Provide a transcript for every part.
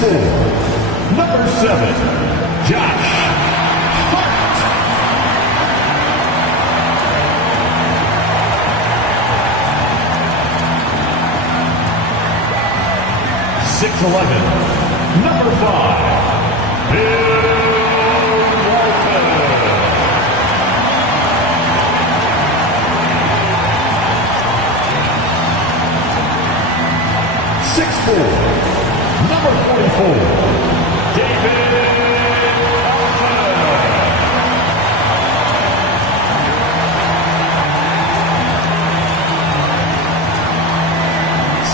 Number 7, Josh Hart. 6'11", number 5, Bill Walton. 6'4", number 44, David Alpha.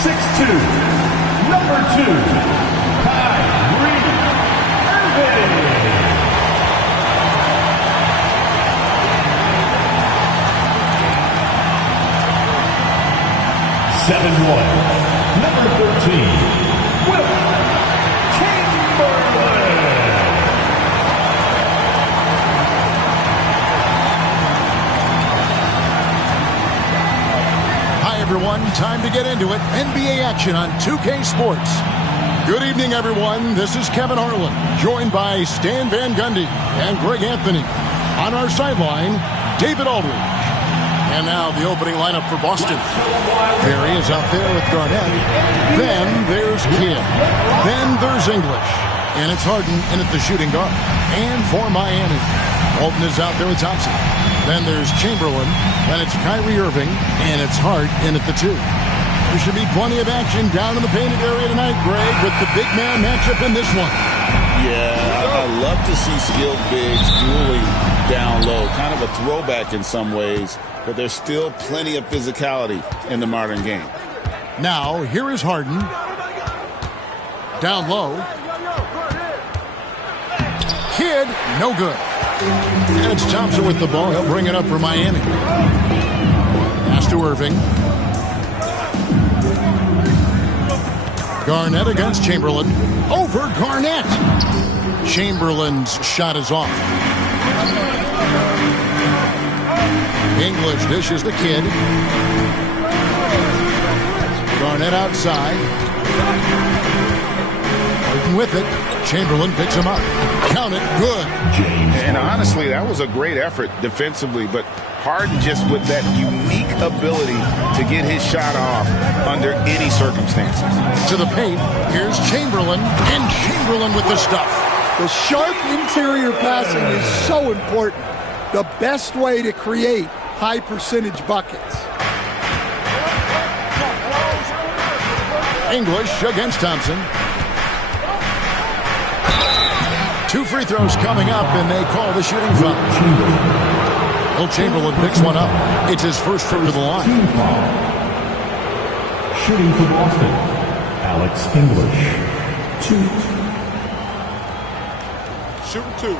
6'2", number 2, Kyrie Irving. 7'1", number 13, Will Chamberlain. Hi, everyone. Time to get into it. NBA action on 2K Sports. Good evening, everyone. This is Kevin Harlan, joined by Stan Van Gundy and Greg Anthony. On our sideline, David Aldridge. And now the opening lineup for Boston. Barry is out there with Garnett. Then there's Kidd. Then there's English. And it's Harden in at the shooting guard. And for Miami, Walton is out there with Thompson. Then there's Chamberlain. Then it's Kyrie Irving. And it's Hart in at the 2. There should be plenty of action down in the painted area tonight, Greg, with the big man matchup in this one. Yeah, I love to see skilled bigs dueling down low. Kind of a throwback in some ways, but there's still plenty of physicality in the modern game. Now, here is Harden. Down low. Kidd, no good. And it's Thompson with the ball. He'll bring it up for Miami. Pass to Irving. Garnett against Chamberlain. Over Garnett. Chamberlain's shot is off. English dishes the Kidd. Garnett outside. Harden with it. Chamberlain picks him up. Count it. Good. And honestly, that was a great effort defensively, but Harden just with that unique ability to get his shot off under any circumstances. To the paint. Here's Chamberlain. And Chamberlain with the stuff. The sharp interior passing is so important. The best way to create high percentage buckets. English against Thompson. 2 free throws coming up, and they call the shooting foul. Will Chamberlain picks one up. It's his first trip to the line. Shooting for Boston, Alex English. 2. Shooting 2.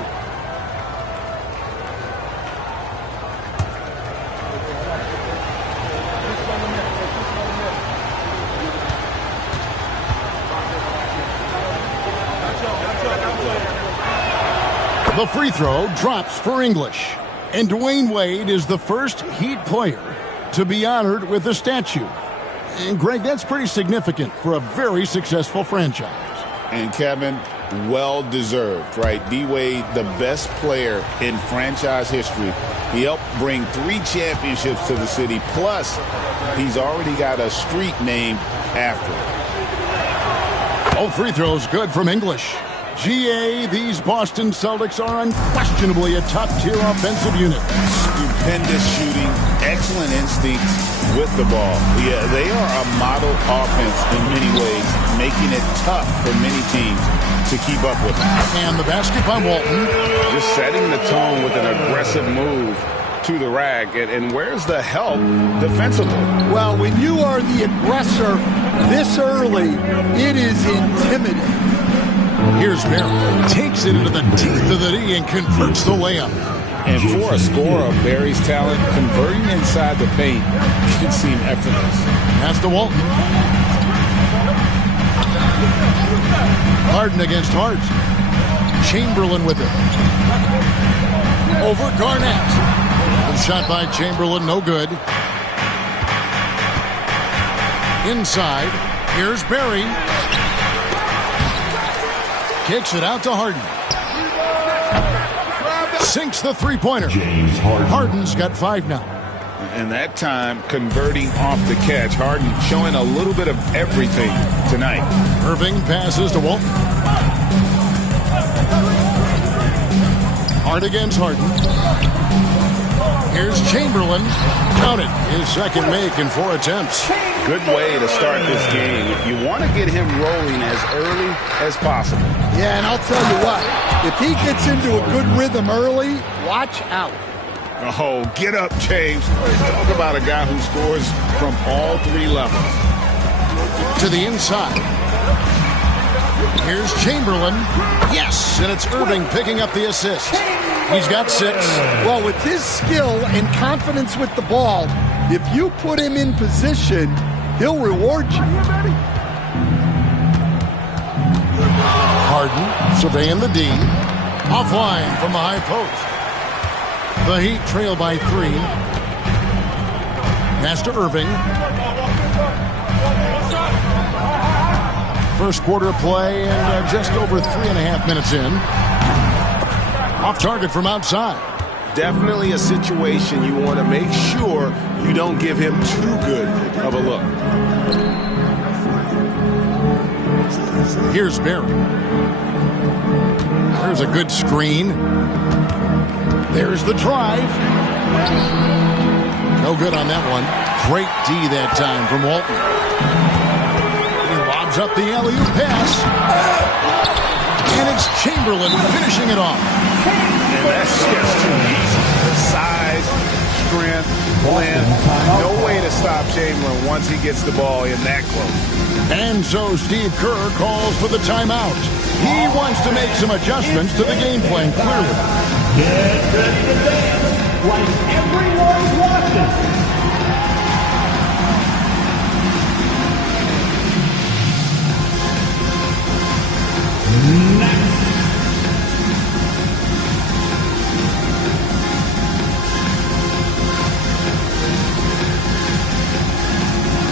The free throw drops for English. And Dwayne Wade is the first Heat player to be honored with a statue. And, Greg, that's pretty significant for a very successful franchise. And, Kevin, well-deserved, right? D-Wade, the best player in franchise history. He helped bring 3 championships to the city. Plus, he's already got a street named after him. Oh, free throws good from English. GA, these Boston Celtics are unquestionably a top-tier offensive unit. Stupendous shooting, excellent instincts with the ball. Yeah, they are a model offense in many ways, making it tough for many teams to keep up with them. And the basket by Walton. Just setting the tone with an aggressive move to the rack. And where's the help defensively? Well, when you are the aggressor this early, it is intimidating. Here's Barry. Takes it into the teeth of the D and converts the layup. And for a scorer of Barry's talent, converting inside the paint can seem effortless. Pass to Walton. Harden against Hart. Chamberlain with it. Over Garnett. The shot by Chamberlain, no good. Inside. Here's Barry. Kicks it out to Harden. Sinks the three-pointer. James Harden. Harden's got 5 now. And that time, converting off the catch. Harden showing a little bit of everything tonight. Irving passes to Walton. Hard against Harden. Here's Chamberlain. Counted. His second make in 4 attempts. Good way to start this game. You want to get him rolling as early as possible. Yeah, and I'll tell you what. If he gets into a good rhythm early, watch out. Oh, get up, James. Talk about a guy who scores from all 3 levels. To the inside. Here's Chamberlain. Yes, and it's Irving picking up the assist. He's got 6. Well, with his skill and confidence with the ball, if you put him in position, he'll reward you. Harden surveying the D. Offline from the high post. The Heat trail by 3. Pass to Irving. First quarter play and just over 3.5 minutes in. Off target from outside. Definitely a situation you want to make sure you don't give him too good of a look. Here's Barry. There's a good screen. There's the drive. No good on that one. Great D that time from Walton. He lobs up the alley-oop pass. And it's Chamberlain finishing it off. And that's just too easy. Size, strength, length. No way to stop Chamberlain once he gets the ball in that close. And so Steve Kerr calls for the timeout. He wants to make some adjustments to the game plan, clearly. Get ready to dance like everyone's watching. Next.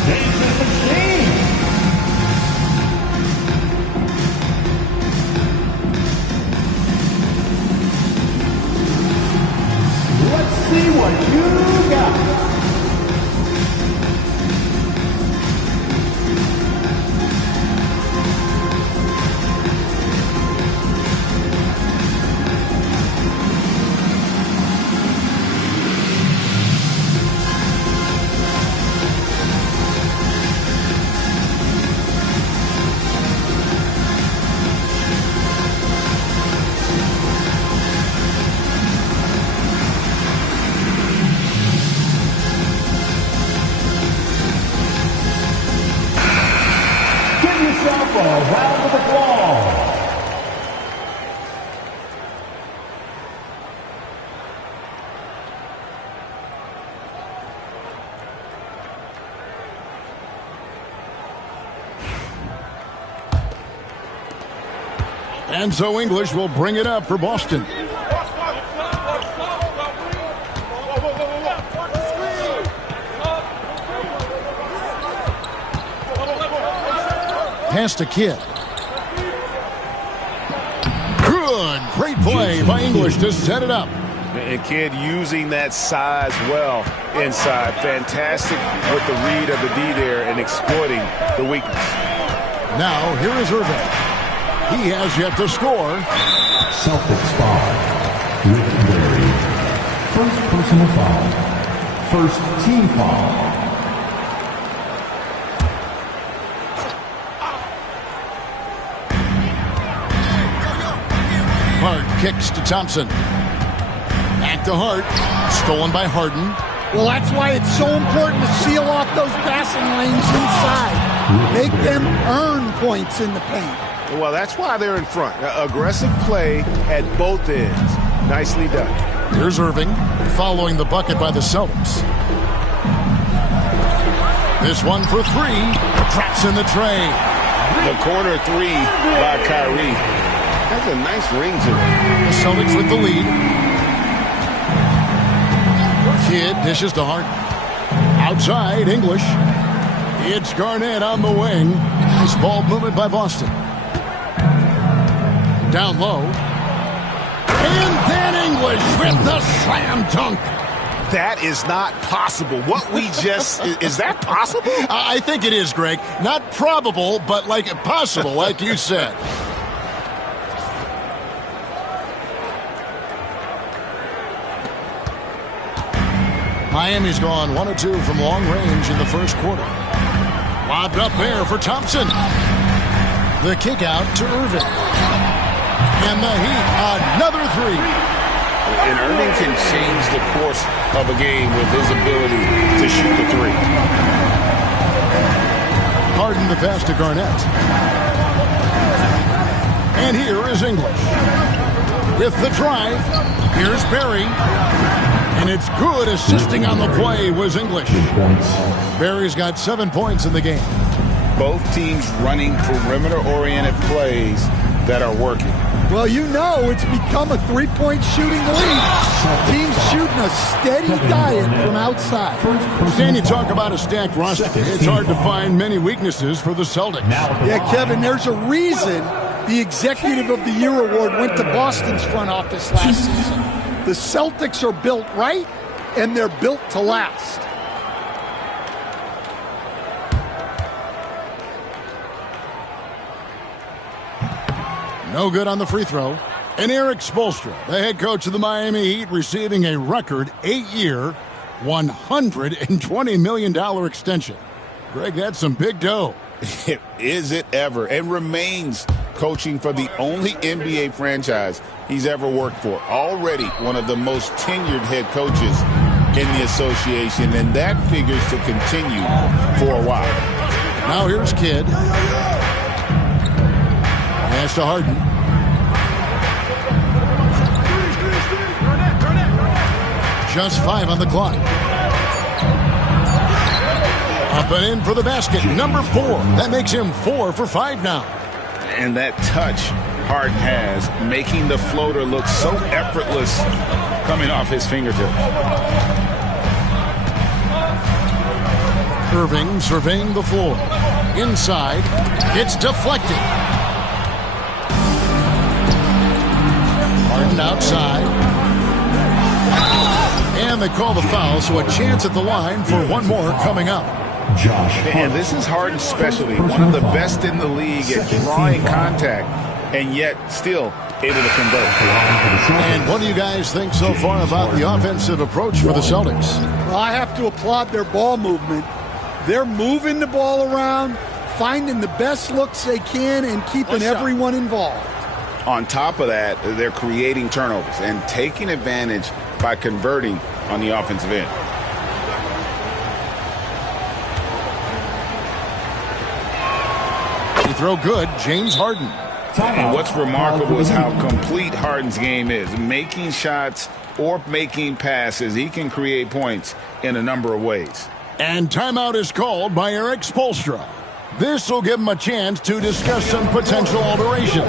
Jason Machine. Let's see what you got. A round of applause. And so English will bring it up for Boston. Pass to Kidd. Good. Great play by English to set it up. And Kidd using that size well inside. Fantastic with the read of the D there and exploiting the weakness. Now, here is Irving. He has yet to score. Celtics foul. Rick Barry. First personal foul. First team foul. Hart kicks to Thompson. Back to Hart. Stolen by Harden. Well, that's why it's so important to seal off those passing lanes inside. Make them earn points in the paint. Well, that's why they're in front. Aggressive play at both ends. Nicely done. Here's Irving following the bucket by the Celtics. This one for 3. Traps in the tray. The corner 3 by Kyrie. Has a nice ring to it. The Celtics with the lead. Kidd dishes to Harden. Outside, English. It's Garnett on the wing. Nice ball movement by Boston. down low. And then English with the slam dunk. That is not possible. What we just... is that possible? I think it is, Greg. Not probable, but like possible, like you said. Miami's gone 1 of 2 from long range in the first quarter. Lobbed up there for Thompson. The kick out to Irving. And the Heat, another three. And Irving can change the course of a game with his ability to shoot the three. Harden the pass to Garnett. And here is English. With the drive, here's Barry. And it's good. Assisting on the play was English. Barry's got 7 points in the game. Both teams running perimeter-oriented plays that are working. Well, you know it's become a three-point shooting league. Teams shooting a steady diet from outside. Stan, you talk about a stacked roster. It's hard to find many weaknesses for the Celtics. Yeah, Kevin, there's a reason the Executive of the Year award went to Boston's front office last season. The Celtics are built right, and they're built to last. No good on the free throw. And Eric Spoelstra, the head coach of the Miami Heat, receiving a record 8-year, $120 million extension. Greg, that's some big dough. Is it ever? And remains coaching for the only NBA franchise he's ever worked for. Already one of the most tenured head coaches in the association, and that figures to continue for a while. Now here's Kidd. Pass to Harden. Just 5 on the clock. Up and in for the basket. Number 4. That makes him 4 for 5 now. And that touch Harden has, making the floater look so effortless coming off his fingertip. Irving surveying the floor. Inside. It's deflected. Harden outside. And they call the foul, so a chance at the line for one more coming up. And this is Harden's specialty. One of the best in the league at drawing contact, and yet still able to convert. And what do you guys think so far about the offensive approach for the Celtics? Well, I have to applaud their ball movement. They're moving the ball around, finding the best looks they can, and keeping everyone involved. On top of that, they're creating turnovers and taking advantage by converting on the offensive end. He throw good, James Harden. And what's remarkable is how complete Harden's game is. Making shots or making passes, he can create points in a number of ways. And timeout is called by Eric Spoelstra. This will give him a chance to discuss some potential alterations.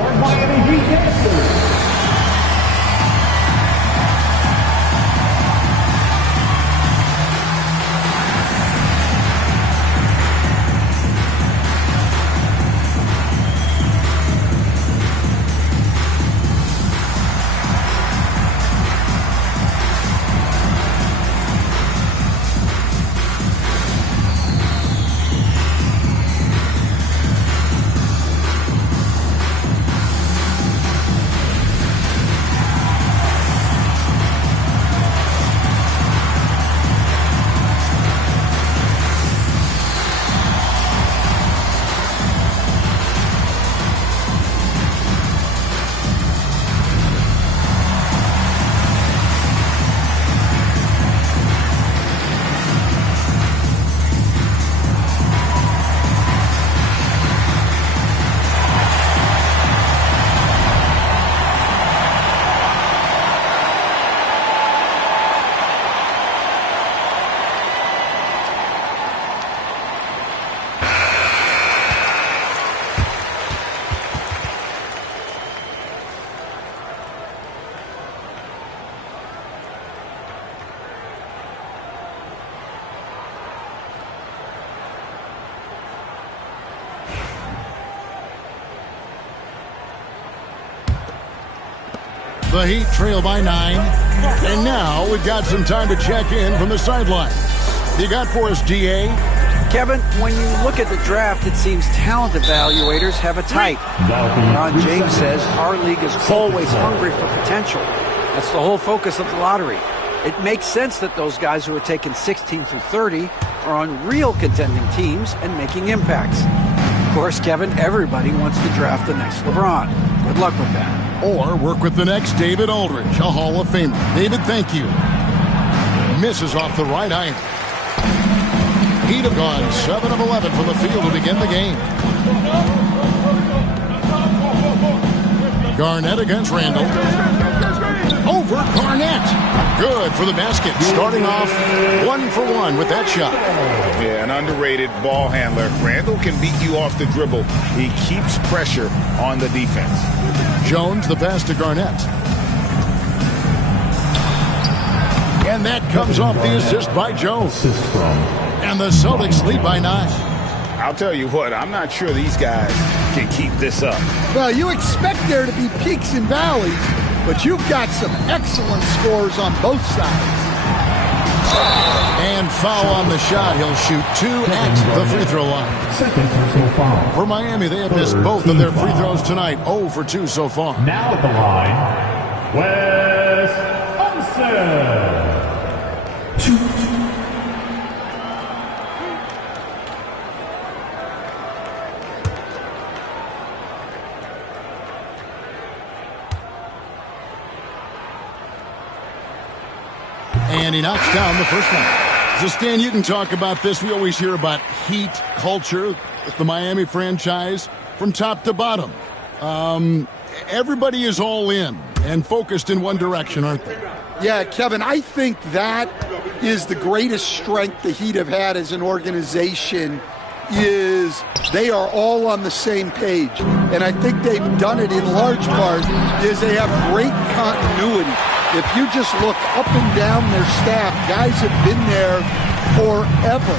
The Heat trail by 9. And now we've got some time to check in from the sideline. You got for us, DA? Kevin, when you look at the draft, it seems talent evaluators have a type. Ron James says our league is always hungry for potential. That's the whole focus of the lottery. It makes sense that those guys who are taken 16 through 30 are on real contending teams and making impacts. Of course, Kevin, everybody wants to draft the next LeBron. Good luck with that. Or work with the next David Aldridge, a Hall of Famer. David, thank you. Misses off the right iron. Heat have gone 7 of 11 from the field to begin the game. Garnett against Randall. Over Garnett. Good for the basket. Starting off 1 for 1 with that shot. Yeah, an underrated ball handler. Randall can beat you off the dribble. He keeps pressure on the defense. Jones, the pass to Garnett. And that comes off the assist by Jones. And the Celtics lead by 9. I'll tell you what, I'm not sure these guys can keep this up. Well, you expect there to be peaks and valleys, but you've got some excellent scores on both sides. And foul on the shot. He'll shoot 2 at the free throw line. For Miami, they have missed both of their free throws tonight. 0 for 2 so far. Now at the line, Wes Unseld. 2. And he knocks down the first one. So, Stan, you can talk about this. We always hear about Heat culture with the Miami franchise from top to bottom. Everybody is all in and focused in one direction, aren't they? Yeah, Kevin, I think that is the greatest strength the Heat have had as an organization is they are all on the same page. And I think they've done it in large part is they have great continuity. If you just look up and down their staff, guys have been there forever.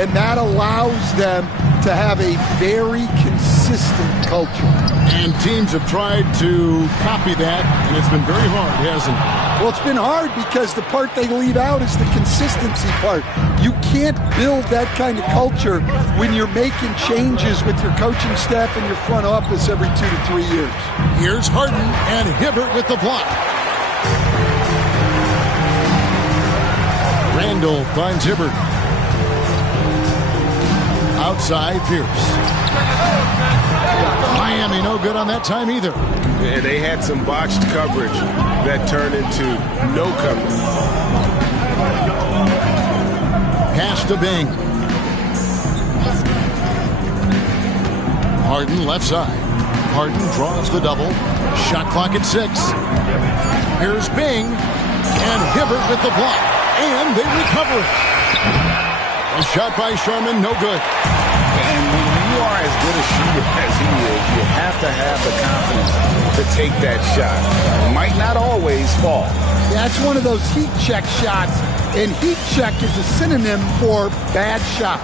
And that allows them to have a very consistent culture. And teams have tried to copy that, and it's been very hard, hasn't it? Well, it's been hard because the part they leave out is the consistency part. You can't build that kind of culture when you're making changes with your coaching staff and your front office every 2 to 3 years. Here's Harden and Hibbert with the block. Randall finds Hibbert. Outside, Pierce. Miami no good on that time either. Yeah, they had some botched coverage that turned into no coverage. Pass to Bing. Harden left side. Harden draws the double. Shot clock at 6. Here's Bing. And Hibbert with the block. And they recover it. A shot by Sharman, no good. And when you are as good a shooter as he is, you have to have the confidence to take that shot. It might not always fall. Yeah, it's one of those heat check shots, and heat check is a synonym for bad shot.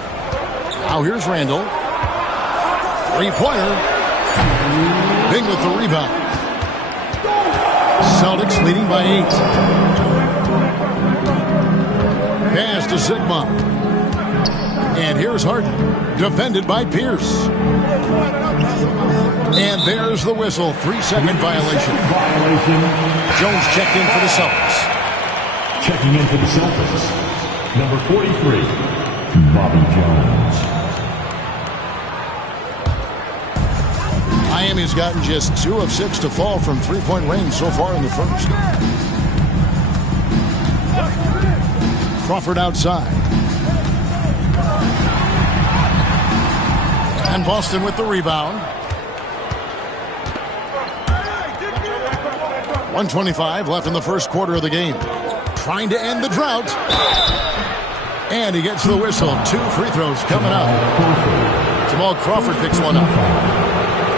Now here's Randall. Three-pointer. Bing with the rebound. Celtics leading by 8. Pass to Sigma. And here's Harden, defended by Pierce. And there's the whistle, 3-second violation. Jones checked in for the Celtics. Checking in for the Celtics, number 43, Bobby Jones. Miami's gotten just 2 of 6 to fall from three-point range so far in the first. Crawford outside. And Boston with the rebound. 1:25 left in the first quarter of the game. Trying to end the drought. And he gets the whistle. 2 free throws coming up. Jamal Crawford picks one up.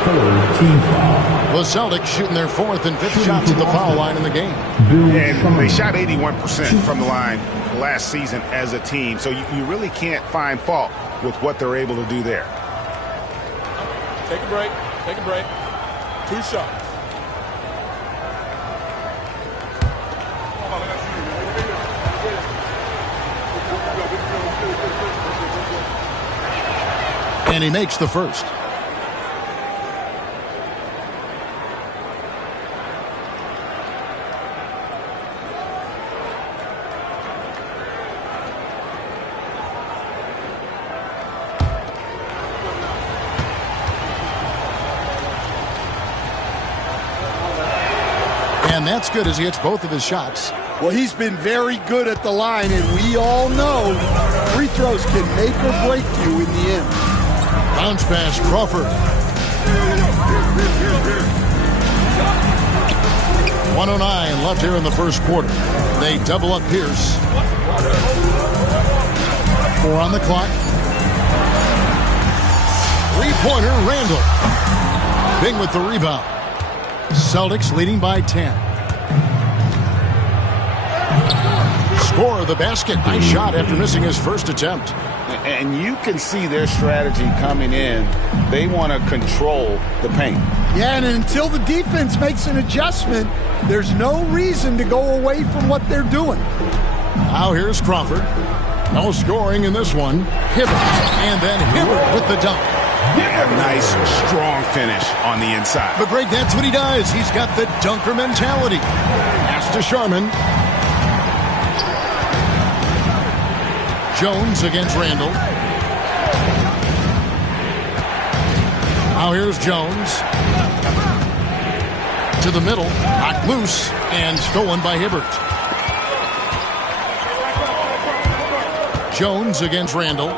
Third team foul. The Celtics shooting their 4th and 5th shots at the foul line in the game. And they shot 81% from the line last season as a team. So you really can't find fault with what they're able to do there. Take a break. Take a break. 2 shots. And he makes the first. And that's good as he hits both of his shots. Well, he's been very good at the line, and we all know free throws can make or break you in the end. Bounce pass, Crawford. 1:09 left here in the first quarter. They double up Pierce. 4 on the clock. Three-pointer, Randall. Bing with the rebound. Celtics leading by 10. Score of the basket. Nice shot after missing his first attempt. And you can see their strategy coming in. They want to control the paint. Yeah, and until the defense makes an adjustment, there's no reason to go away from what they're doing. Now here's Crawford. No scoring in this one. Hibbert. And then Hibbert with the dunk. Nice, strong finish on the inside. But Greg, that's what he does. He's got the dunker mentality. Pass to Sharman. Jones against Randall. Now here's Jones. To the middle. Knocked loose and stolen by Hibbert. Jones against Randall.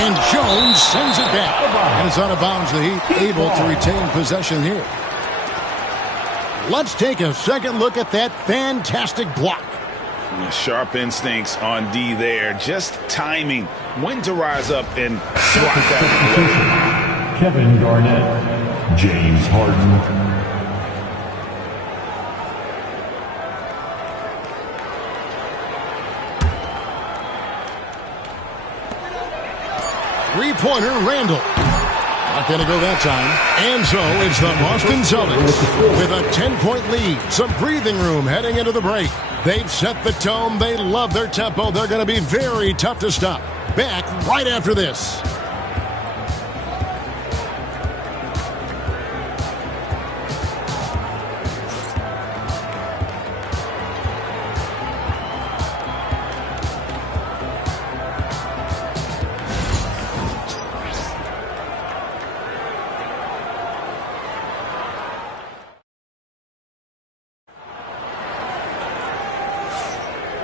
And Jones sends it back. And it's out of bounds. The Heat able to retain possession here. Let's take a second look at that fantastic block. Sharp instincts on D there. Just timing. When to rise up and swat that one. Kevin Garnett, James Harden. Three-pointer, Randall. Not going to go that time. And so it's the Boston Celtics with a 10-point lead. Some breathing room heading into the break. They've set the tone. They love their tempo. They're going to be very tough to stop. Back right after this.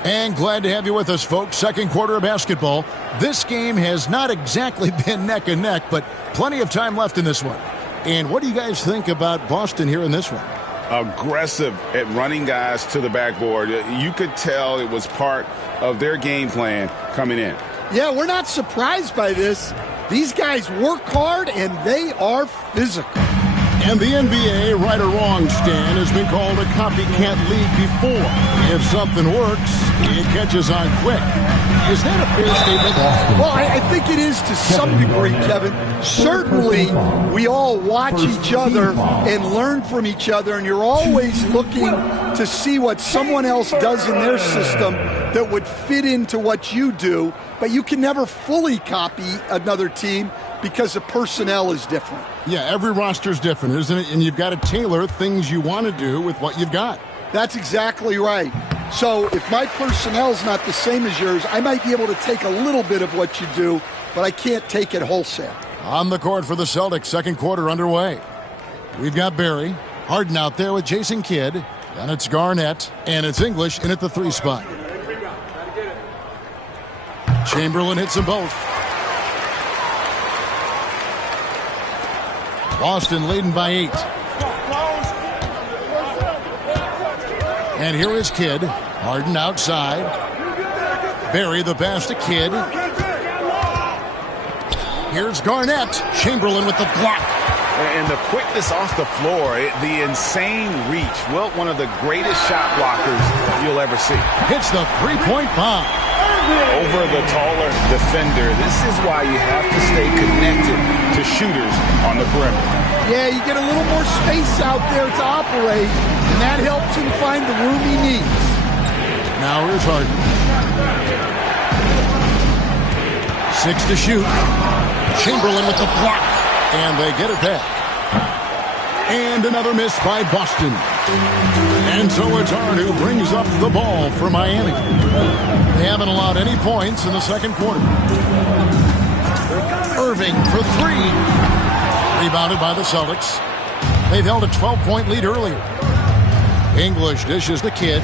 And glad to have you with us, folks. Second quarter of basketball. This game has not exactly been neck and neck, but plenty of time left in this one. And what do you guys think about Boston here in this one? Aggressive at running guys to the backboard. You could tell it was part of their game plan coming in. Yeah, we're not surprised by this. These guys work hard, and they are physical. And the NBA, right or wrong, Stan, has been called a copycat league before. If something works, it catches on quick. Is that a fair statement? Well, I think it is to some degree, Kevin. Certainly, we all watch each other and learn from each other, and you're always looking to see what someone else does in their system that would fit into what you do, but you can never fully copy another team because the personnel is different. Yeah, every roster is different, isn't it? And you've got to tailor things you want to do with what you've got. That's exactly right. So if my personnel's not the same as yours, I might be able to take a little bit of what you do, but I can't take it wholesale. On the court for the Celtics, second quarter underway. We've got Barry. Harden out there with Jason Kidd. Then it's Garnett, and it's English in at the 3 spot. Chamberlain hits them both. Boston leading by 8. And here is Kidd. Harden outside. Barry the pass to Kidd. Here's Garnett. Chamberlain with the block. And the quickness off the floor, the insane reach. Well, one of the greatest shot blockers you'll ever see. Hits the three-point bomb. Over the taller defender. This is why you have to stay connected to shooters on the perimeter. Yeah, you get a little more space out there to operate, and that helps him find the room he needs. Now here's Harden. 6 to shoot. Chamberlain with the block. And they get it back. And another miss by Boston. And so it's Hart who brings up the ball for Miami. They haven't allowed any points in the second quarter. Irving for three. Rebounded by the Celtics. They've held a 12-point lead earlier. English dishes the Kid.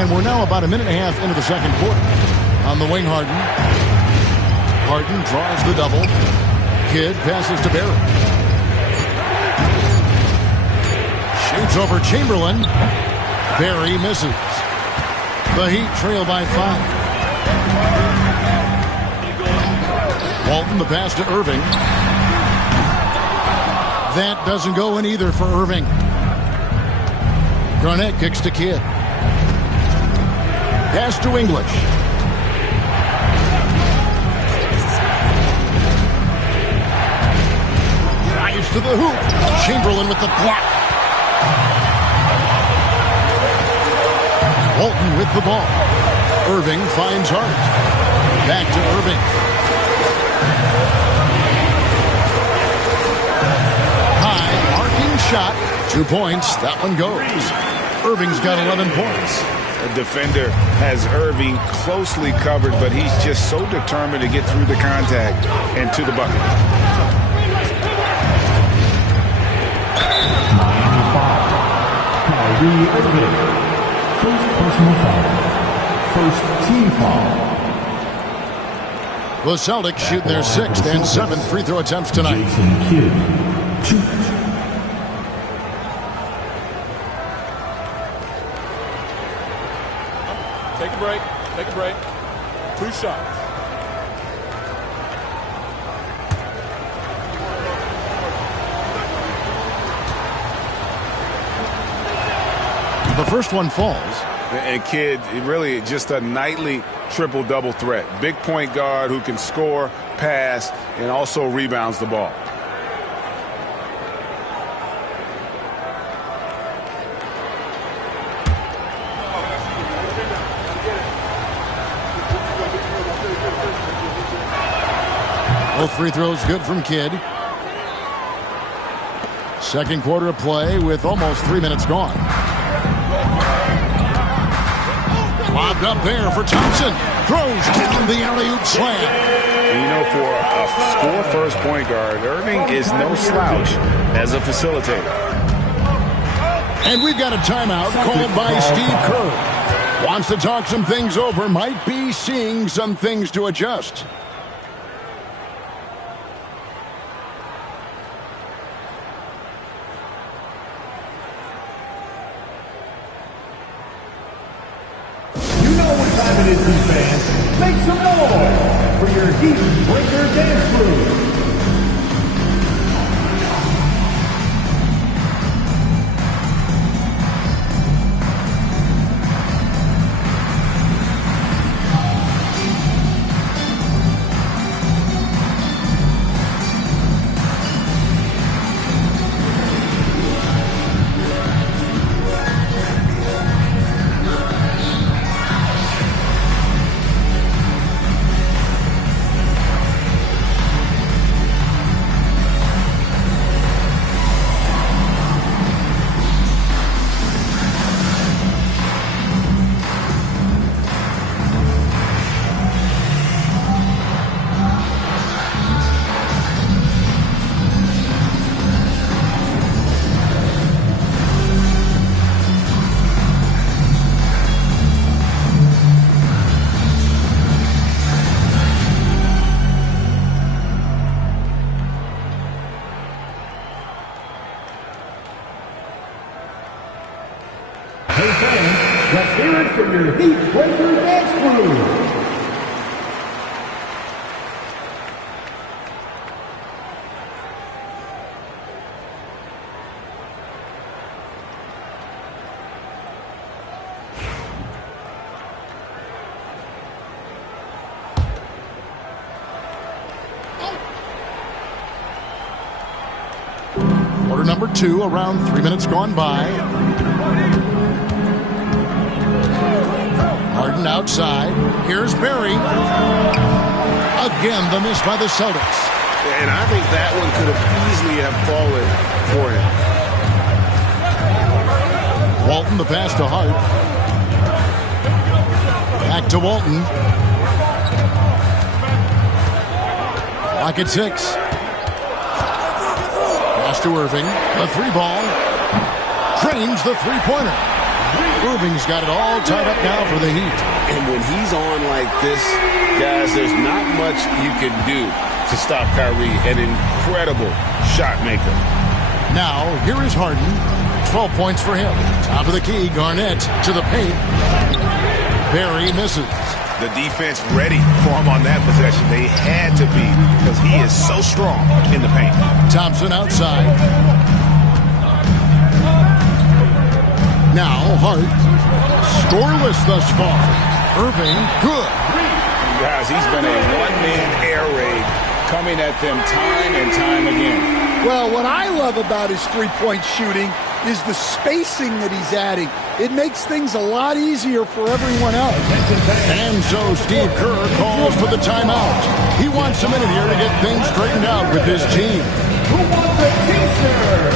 And we're now about a minute and a half into the second quarter. On the wing, Harden. Harden draws the double. Kid passes to Barry. Shoots over Chamberlain. Barry misses. The Heat trail by 5. Walton, the pass to Irving. That doesn't go in either for Irving. Garnett kicks to Kidd. Pass to English. Drives to the hoop. Chamberlain with the block. Walton with the ball. Irving finds Hart. Back to Irving. High arcing shot. 2 points. That one goes. Irving's got 11 points. The defender has Irving closely covered, but he's just so determined to get through the contact and to the bucket. Miami foul. Kyrie Irving. First personal foul. First team foul. The Celtics shooting their 6th and 7th free throw attempts tonight. Jason Kidd. 2. Take a break. Take a break. 2 shots. The first one falls. And Kidd, really just a nightly triple-double threat. Big point guard who can score, pass, and also rebounds the ball. Both free throws good from Kidd. Second quarter of play with almost 3 minutes gone. Lobbed up there for Thompson. Throws down the alley-oop slam. And you know, for a score-first point guard, Irving is no slouch as a facilitator. And we've got a timeout called by Steve Kerr. Wants to talk some things over. Might be seeing some things to adjust. Fans, make some noise for your Heat Breaker Dance Crew. Hey fans, let's hear it for your Heat Breaker Dance Crew. Quarter number 2, around 3 minutes gone by. Harden outside. Here's Barry. Again, the miss by the Celtics. And I think that one could have easily have fallen for him. Walton, the pass to Hart. Back to Walton. Clock at 6. Pass to Irving. The 3-ball. Drains the 3-pointer. Irving's got it all tied up now for the Heat. And when he's on like this, guys, there's not much you can do to stop Kyrie, an incredible shot maker. Now, here is Harden. 12 points for him. Top of the key, Garnett to the paint. Barry misses. The defense ready for him on that possession. They had to be, because he is so strong in the paint. Thompson outside. Now, Hart. Scoreless thus far. Irving, good. Guys, he's been a one-man air raid, coming at them time and time again. Well, what I love about his three-point shooting is the spacing that he's adding. It makes things a lot easier for everyone else. And so Steve Kerr calls for the timeout. He wants a minute here to get things straightened out with his team. Who wants a t-shirt?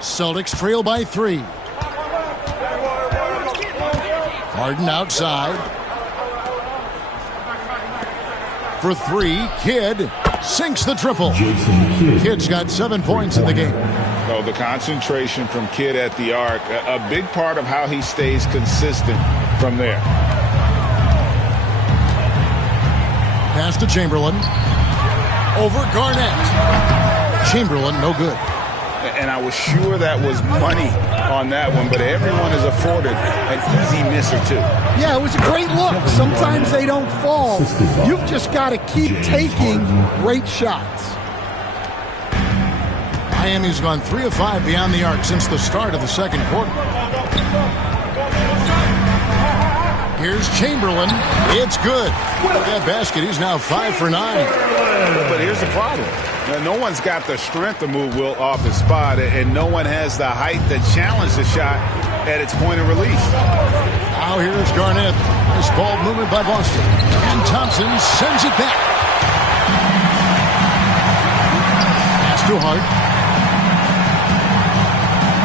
Celtics trail by 3. Harden outside. For 3, Kidd sinks the triple. Kidd's got 7 points in the game. So the concentration from Kidd at the arc, a big part of how he stays consistent from there. Pass to Chamberlain. Over Garnett. Chamberlain, no good. And I was sure that was money on that one, but everyone is afforded an easy miss or two. Yeah, it was a great look. Sometimes they don't fall. You've just got to keep taking great shots. Miami's gone 3 of 5 beyond the arc since the start of the second quarter. Here's Chamberlain. It's good. With that basket, he's now 5 for 9. But here's the problem. No one's got the strength to move Will off his spot, and no one has the height to challenge the shot at its point of release. Now here's Garnett. Nice ball movement by Boston. And Thompson sends it back. Pass to Hart.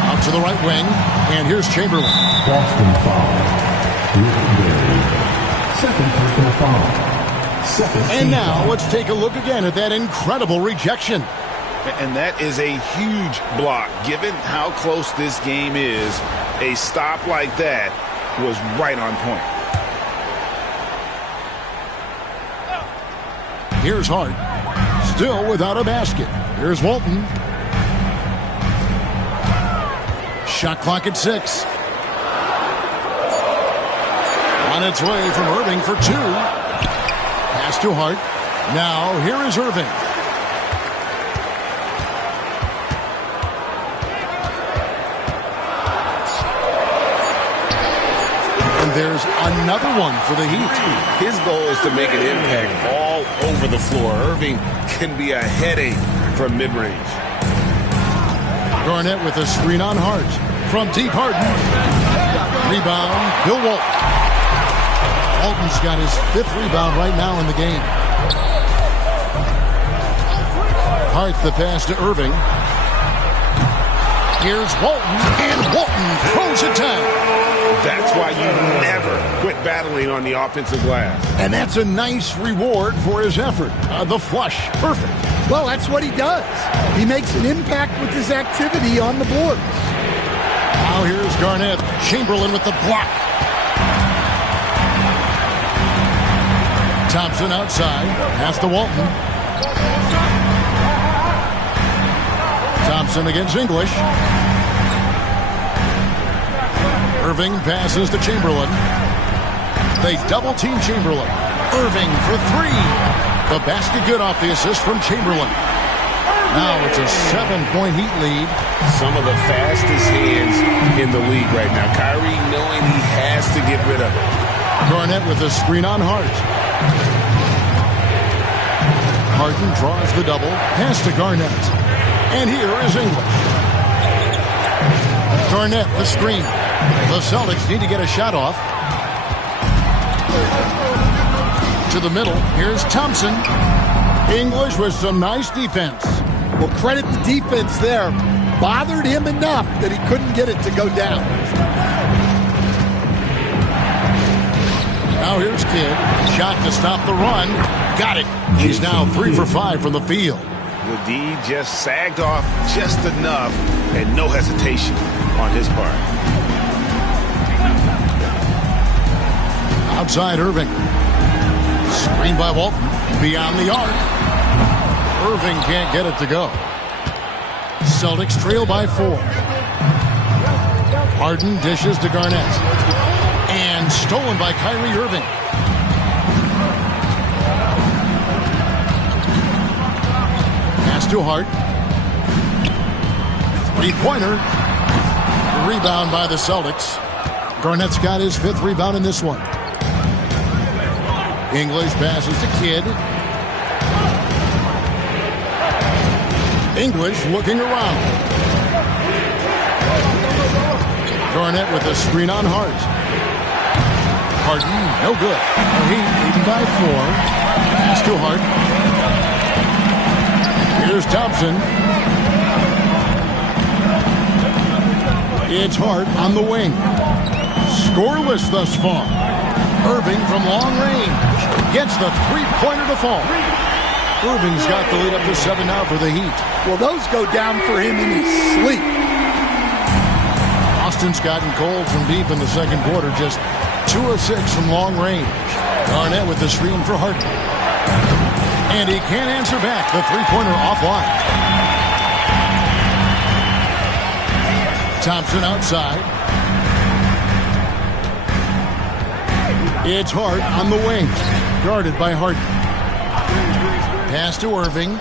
Out to the right wing. And here's Chamberlain. Boston foul. Second personal foul. And now let's take a look again at that incredible rejection. And that is a huge block. Given how close this game is, a stop like that was right on point. Here's Hart. Still without a basket. Here's Walton. Shot clock at 6. On its way from Irving for 2. Pass to Hart. Now here is Irving. And there's another one for the Heat. His goal is to make an impact all over the floor. Irving can be a headache from mid-range. Garnett with a screen on Hart. From deep, Harden. Rebound, Bill Walton. Walton's got his 5th rebound right now in the game. Hart the pass to Irving. Here's Walton, and Walton throws it down. That's why you never quit battling on the offensive glass. And that's a nice reward for his effort. The flush, perfect. Well, that's what he does. He makes an impact with his activity on the boards. Now here's Garnett. Chamberlain with the block. Thompson outside. Pass to Walton. Thompson against English. Irving passes to Chamberlain. They double-team Chamberlain. Irving for 3. The basket good off the assist from Chamberlain. Now it's a 7-point Heat lead. Some of the fastest hands in the league right now. Kyrie knowing he has to get rid of it. Garnett with a screen on Hart. Harden draws the double. Pass to Garnett. And here is English. Garnett, the screen. The Celtics need to get a shot off. To the middle. Here's Thompson. English with some nice defense. Well, credit the defense there. Bothered him enough that he couldn't get it to go down. Now here's Kidd. Shot to stop the run. Got it. He's now 3 for 5 from the field. The D just sagged off just enough and no hesitation on his part. Outside Irving. Screen by Walton. Beyond the arc. Irving can't get it to go. Celtics trail by 4. Harden dishes to Garnett. And stolen by Kyrie Irving. Pass to Hart. 3-pointer. Rebound by the Celtics. Garnett's got his 5th rebound in this one. English passes to Kidd. English looking around. Garnett with a screen on Hart. Harden, no good. Heat leading by 4. Pass to Hart. Here's Thompson. It's Hart on the wing. Scoreless thus far. Irving from long range. Gets the 3-pointer to fall. Irving's got the lead up to 7 now for the Heat. Well, those go down for him in his sleep. Austin's gotten cold from deep in the second quarter. Just 2 of 6 from long range. Garnett with the screen for Harden. And he can't answer back. The 3-pointer offline. Thompson outside. It's Hart on the wing. Guarded by Harden. Pass to Irving.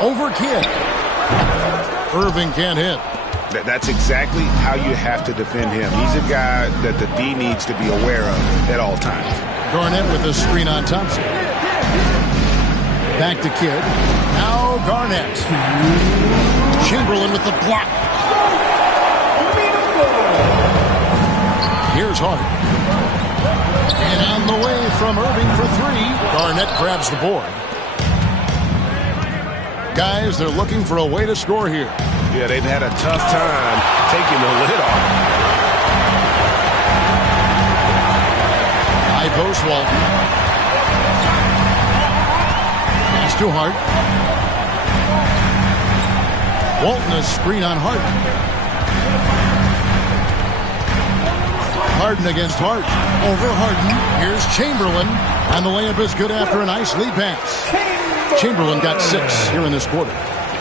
Over Kidd. Irving can't hit. That's exactly how you have to defend him. He's a guy that the D needs to be aware of at all times. Garnett with a screen on Thompson. Back to Kidd. Now Garnett. Chamberlain with the block. Here's Hart. And on the way from Irving for 3. Garnett grabs the board. Guys, they're looking for a way to score here. Yeah, they've had a tough time taking the lid off. High post Walton. Pass to Hart. Walton a screen on Hart. Harden against Hart. Over Harden. Here's Chamberlain. And the layup is good after a nice lead pass. Chamberlain got 6 here in this quarter.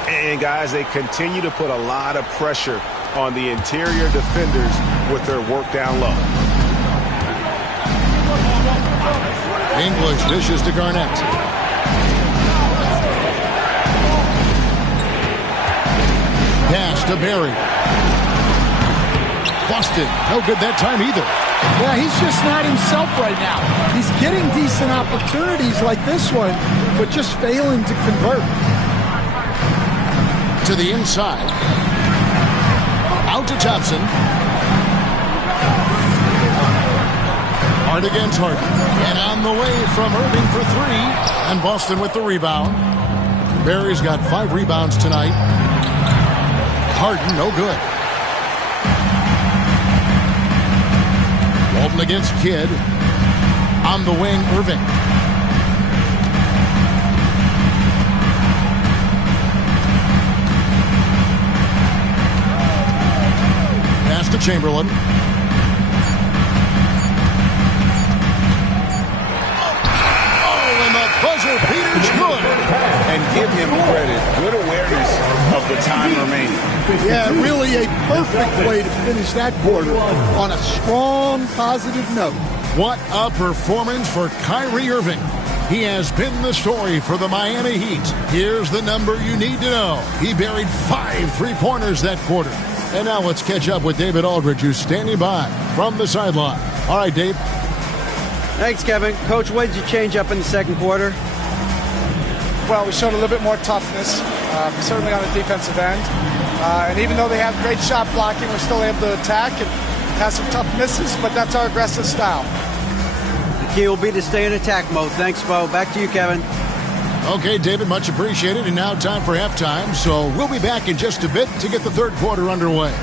And, guys, they continue to put a lot of pressure on the interior defenders with their work down low. English dishes to Garnett. Pass to Barry. Busted. No good that time either. Yeah, he's just not himself right now. He's getting decent opportunities like this one, but just failing to convert. To the inside. Out to Thompson. Hard against Harden. And on the way from Irving for three. And Boston with the rebound. Barry's got 5 rebounds tonight. Harden, no good. Walton against Kidd. On the wing, Irving. Pass to Chamberlain. Buzzer beater's good. And give him credit. Good awareness of the time remaining. Yeah, really a perfect way to finish that quarter on a strong, positive note. What a performance for Kyrie Irving. He has been the story for the Miami Heat. Here's the number you need to know. He buried 5 3-pointers that quarter. And now let's catch up with David Aldridge, who's standing by from the sideline. All right, Dave. Thanks, Kevin. Coach, what did you change up in the second quarter? Well, we showed a little bit more toughness, certainly on the defensive end. And even though they have great shot blocking, we're still able to attack and have some tough misses, but that's our aggressive style. The key will be to stay in attack mode. Thanks, Bo. Back to you, Kevin. Okay, David, much appreciated. And now time for halftime. So we'll be back in just a bit to get the third quarter underway.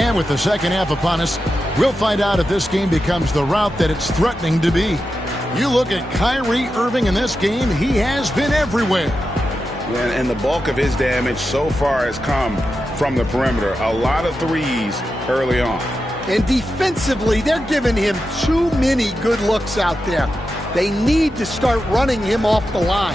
And with the second half upon us, we'll find out if this game becomes the route that it's threatening to be. You look at Kyrie Irving in this game, he has been everywhere. And the bulk of his damage so far has come from the perimeter. A lot of threes early on. And defensively, they're giving him too many good looks out there. They need to start running him off the line.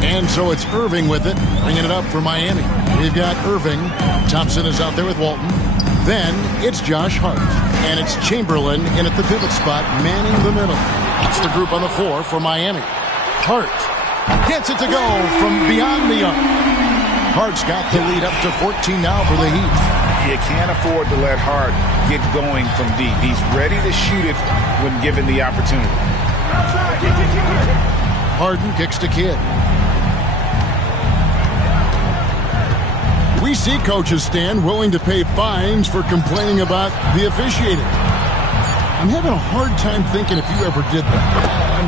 And so it's Irving with it, bringing it up for Miami. We've got Irving. Thompson is out there with Walton. Then it's Josh Hart. And it's Chamberlain in at the pivot spot, manning the middle. That's the group on the floor for Miami. Hart gets it to go from beyond the arc. Hart's got the lead up to 14 now for the Heat. You can't afford to let Hart get going from deep. He's ready to shoot it when given the opportunity. Harden kicks to Kidd. We see coaches stand willing to pay fines for complaining about the officiating. I'm having a hard time thinking if you ever did that.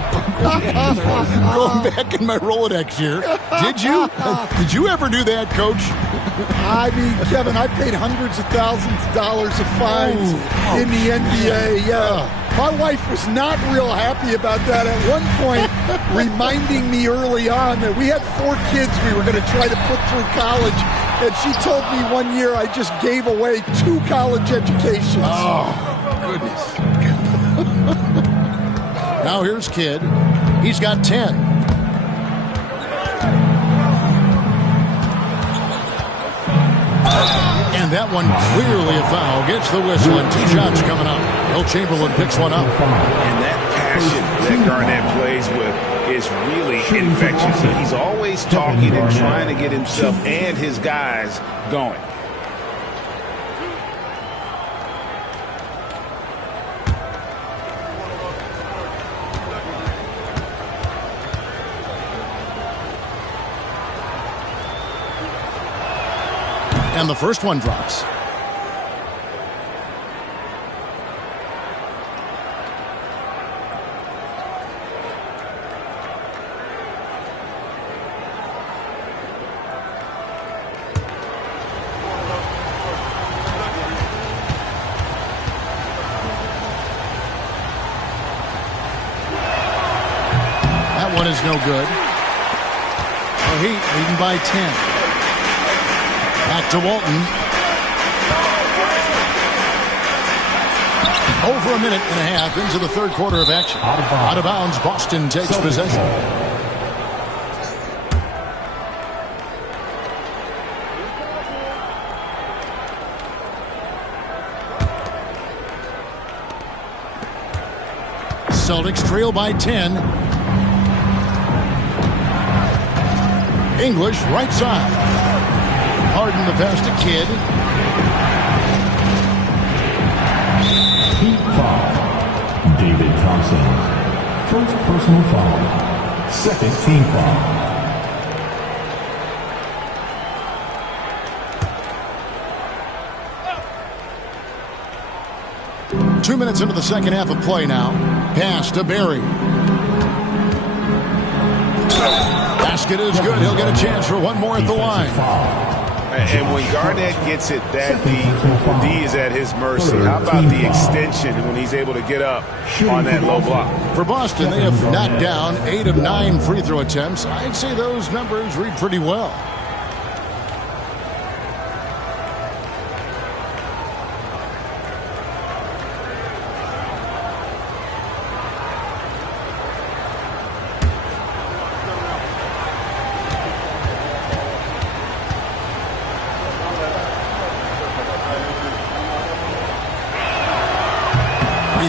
I'm going back in my Rolodex here. Did you? Did you ever do that, Coach? I mean, Kevin, I paid hundreds of thousands of dollars of fines in the NBA. Yeah. My wife was not real happy about that at one point, reminding me early on that we had 4 kids we were going to try to put through college. And she told me one year I just gave away 2 college educations. Oh, goodness. Now here's Kidd. He's got 10. And that one clearly a foul. Gets the whistle and 2 shots coming up. Will Chamberlain picks one up. And that passion that Garnett plays with is really infectious. He's always talking and trying to get himself and his guys going. And the first one drops. one is no good. The Heat leading by 10. Back to Walton. Over a minute and a half into the third quarter of action. Out of bounds, Boston takes possession. Celtics trail by 10. English right side. Harden the pass to Kidd. Heat foul. David Thompson. First personal foul. Second team foul. Two minutes into the second half of play now. Pass to Barry. Basket is good. He'll get a chance for one more at the line. And when Garnett gets it that deep, D is at his mercy. How about the extension when he's able to get up on that low block? For Boston, they have knocked down 8 of 9 free throw attempts. I'd say those numbers read pretty well.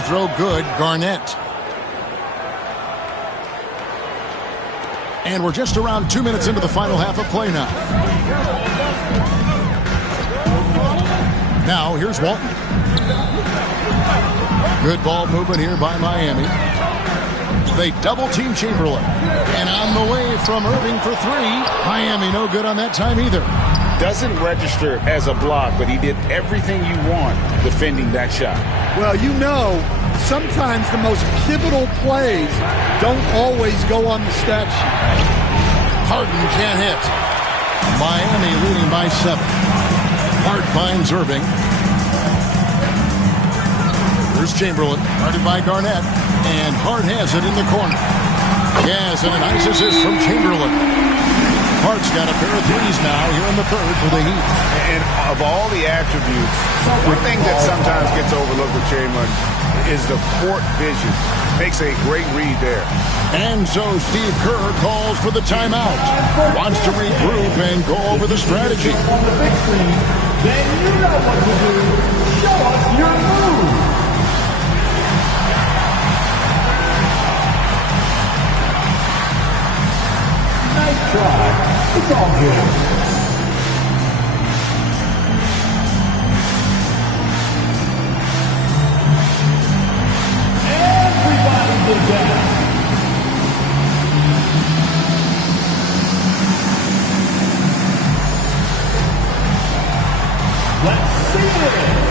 Throw good, Garnett. And we're just around 2 minutes into the final half of play now. Now, here's Walton. Good ball movement here by Miami. They double-team Chamberlain. And on the way from Irving for three. Miami no good on that time either. Doesn't register as a block, but he did everything you want defending that shot. Well, you know, sometimes the most pivotal plays don't always go on the stat sheet. Harden can't hit. Miami leading by 7. Hart finds Irving. Here's Chamberlain, guarded by Garnett, and Hart has it in the corner. Yes, and a nice assist from Chamberlain. Hart's got a pair of threes now here in the third for the Heat. And of all the attributes, one thing that sometimes gets overlooked with Chamberlain is the court vision. Makes a great read there. And so Steve Kerr calls for the timeout. Wants to regroup and go over the strategy. Then you know what to do. Show us your move. Nice try. It's all good. Everybody did that. Let's see it.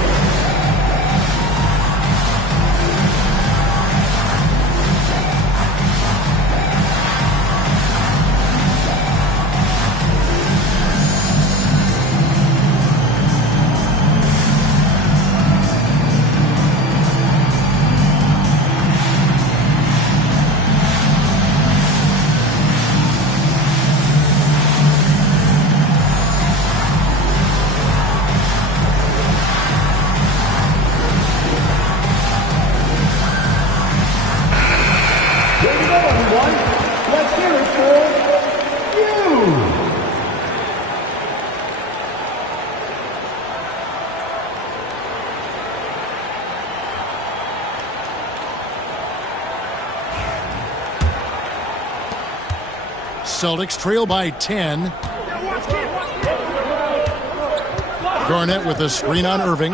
Celtics trail by 10. Garnett with a screen on Irving.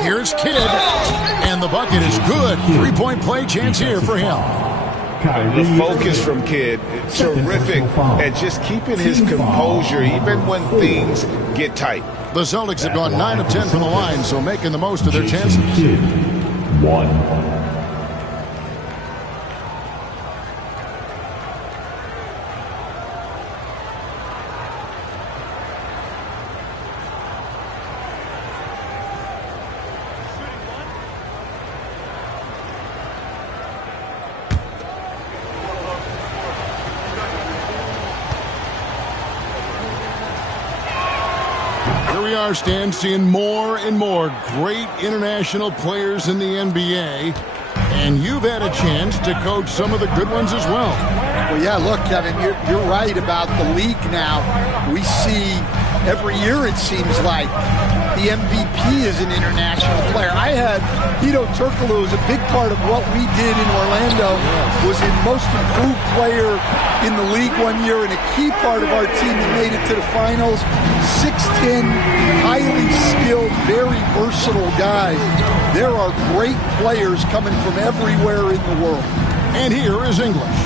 Here's Kidd. And the bucket is good. Three-point play chance here for him. The focus from Kidd, terrific at just keeping his composure even when things get tight. The Celtics have gone 9 of 10 from the line, so making the most of their chances. One. Here we are, Stan, seeing more and more great international players in the NBA. And you've had a chance to coach some of the good ones as well. Well, yeah, look, Kevin, you're right about the league now. We see every year, it seems like, the MVP is an international player. I had Hito Turkoglu was a big part of what we did in Orlando, was a most improved player in the league one year and a key part of our team that made it to the finals. 6'10", highly skilled, very versatile guy. There are great players coming from everywhere in the world. And here is English,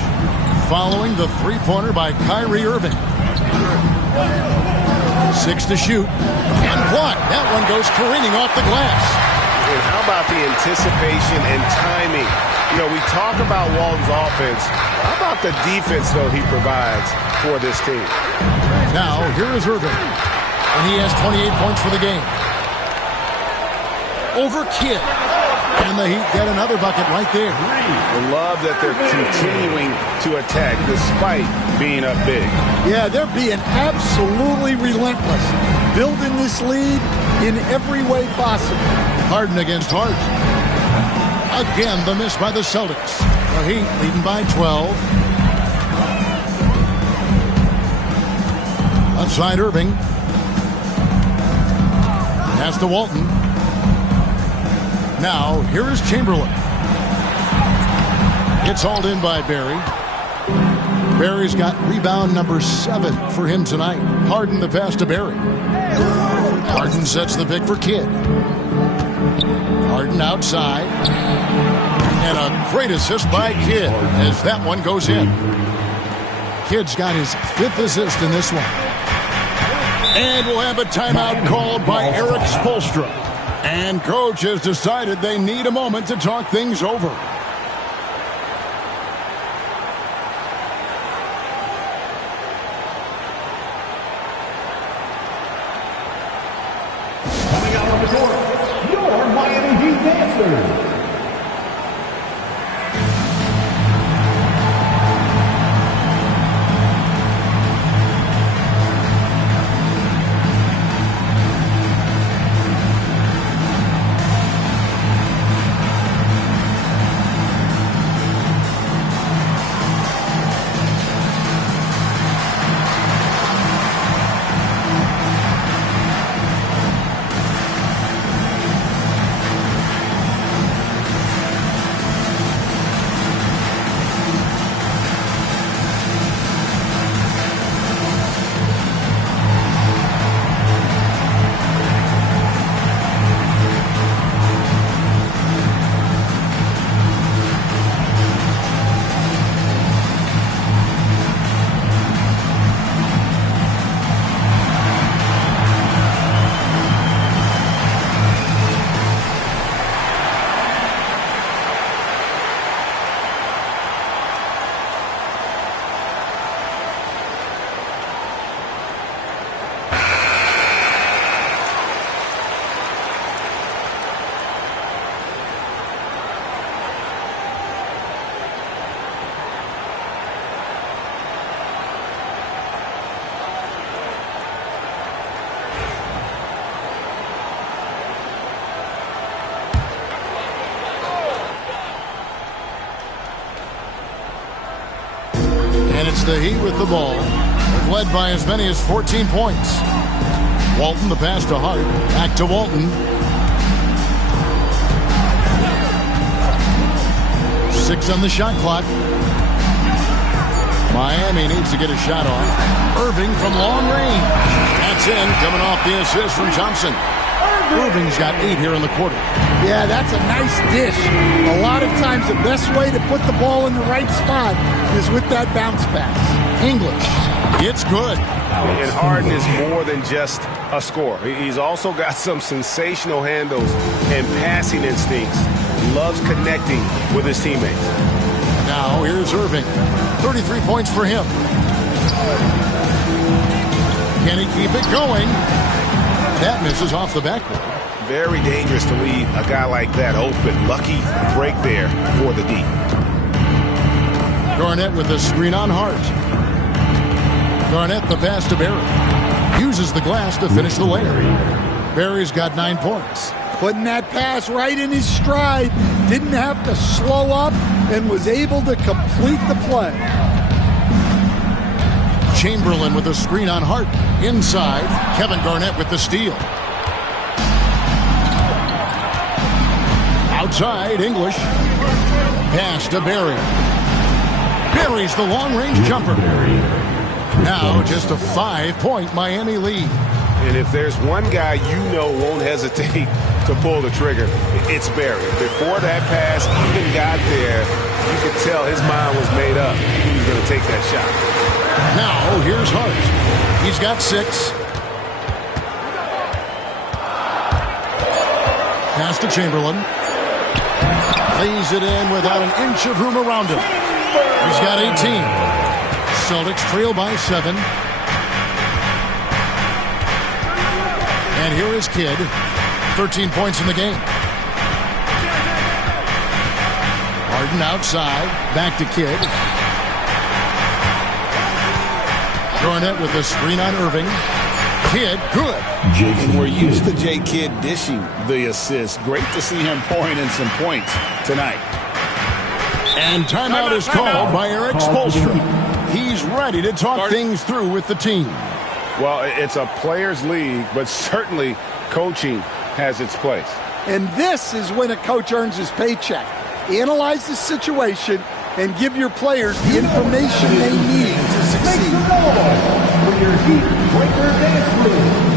following the three-pointer by Kyrie Irving. 6 to shoot, and blocked. That one goes careening off the glass. And how about the anticipation and timing? You know, we talk about Walton's offense. How about the defense, though, he provides for this team? Now, here is Irving, and he has 28 points for the game. Over Kidd, and the Heat get another bucket right there. I love that they're continuing to attack despite being up big. Yeah, they're being absolutely relentless, building this lead in every way possible. Harden against Hart. Again, the miss by the Celtics. The Heat leading by 12. Outside Irving. Pass to Walton. Now, here is Chamberlain. It's hauled in by Barry. Barry's got rebound number 7 for him tonight. Harden the pass to Barry. Harden sets the pick for Kidd. Harden outside. And a great assist by Kidd as that one goes in. Kidd's got his 5th assist in this one. And we'll have a timeout called by Eric Spoelstra. And coach has decided they need a moment to talk things over. Coming out on the court, your Miami Heat dancers. And it's the Heat with the ball. They've led by as many as 14 points. Walton the pass to Hart. Back to Walton. 6 on the shot clock. Miami needs to get a shot off. Irving from long range. That's in, coming off the assist from Thompson. Irving's got 8 here in the quarter. Yeah, that's a nice dish. A lot of times the best way to put the ball in the right spot is with that bounce pass. English. It's good. And Harden is more than just a scorer. He's also got some sensational handles and passing instincts. Loves connecting with his teammates. Now here's Irving. 33 points for him. Can he keep it going? That misses off the backboard. Very dangerous to leave a guy like that open. Lucky break there for the D. Garnett with the screen on Hart. Garnett the pass to Barry. uses the glass to finish the layup. Barry's got 9 points. Putting that pass right in his stride. Didn't have to slow up and was able to complete the play. Chamberlain with a screen on Hart. Inside, Kevin Garnett with the steal. Outside, English. Pass to Barry. Barry's the long-range jumper. Now just a 5-point Miami lead. And if there's one guy you know won't hesitate to pull the trigger, it's Barry. Before that pass even got there, you could tell his mind was made up. He was going to take that shot. Now here's Hart. He's got 6. Pass to Chamberlain. Lays it in without an inch of room around him. He's got 18. Celtics trail by 7. And here is Kidd. 13 points in the game. Harden outside. Back to Kidd. Garnett with the screen on Irving. Kidd, good. And we're used to J. Kidd dishing the assist. Great to see him pouring in some points tonight. And timeout is called by Eric Spoelstra. He's ready to talk things through with the team. Well, it's a players' league, but certainly coaching has its place. And this is when a coach earns his paycheck. Analyze the situation and give your players the information they need to succeed. For your Heat Breaker Dance Crew.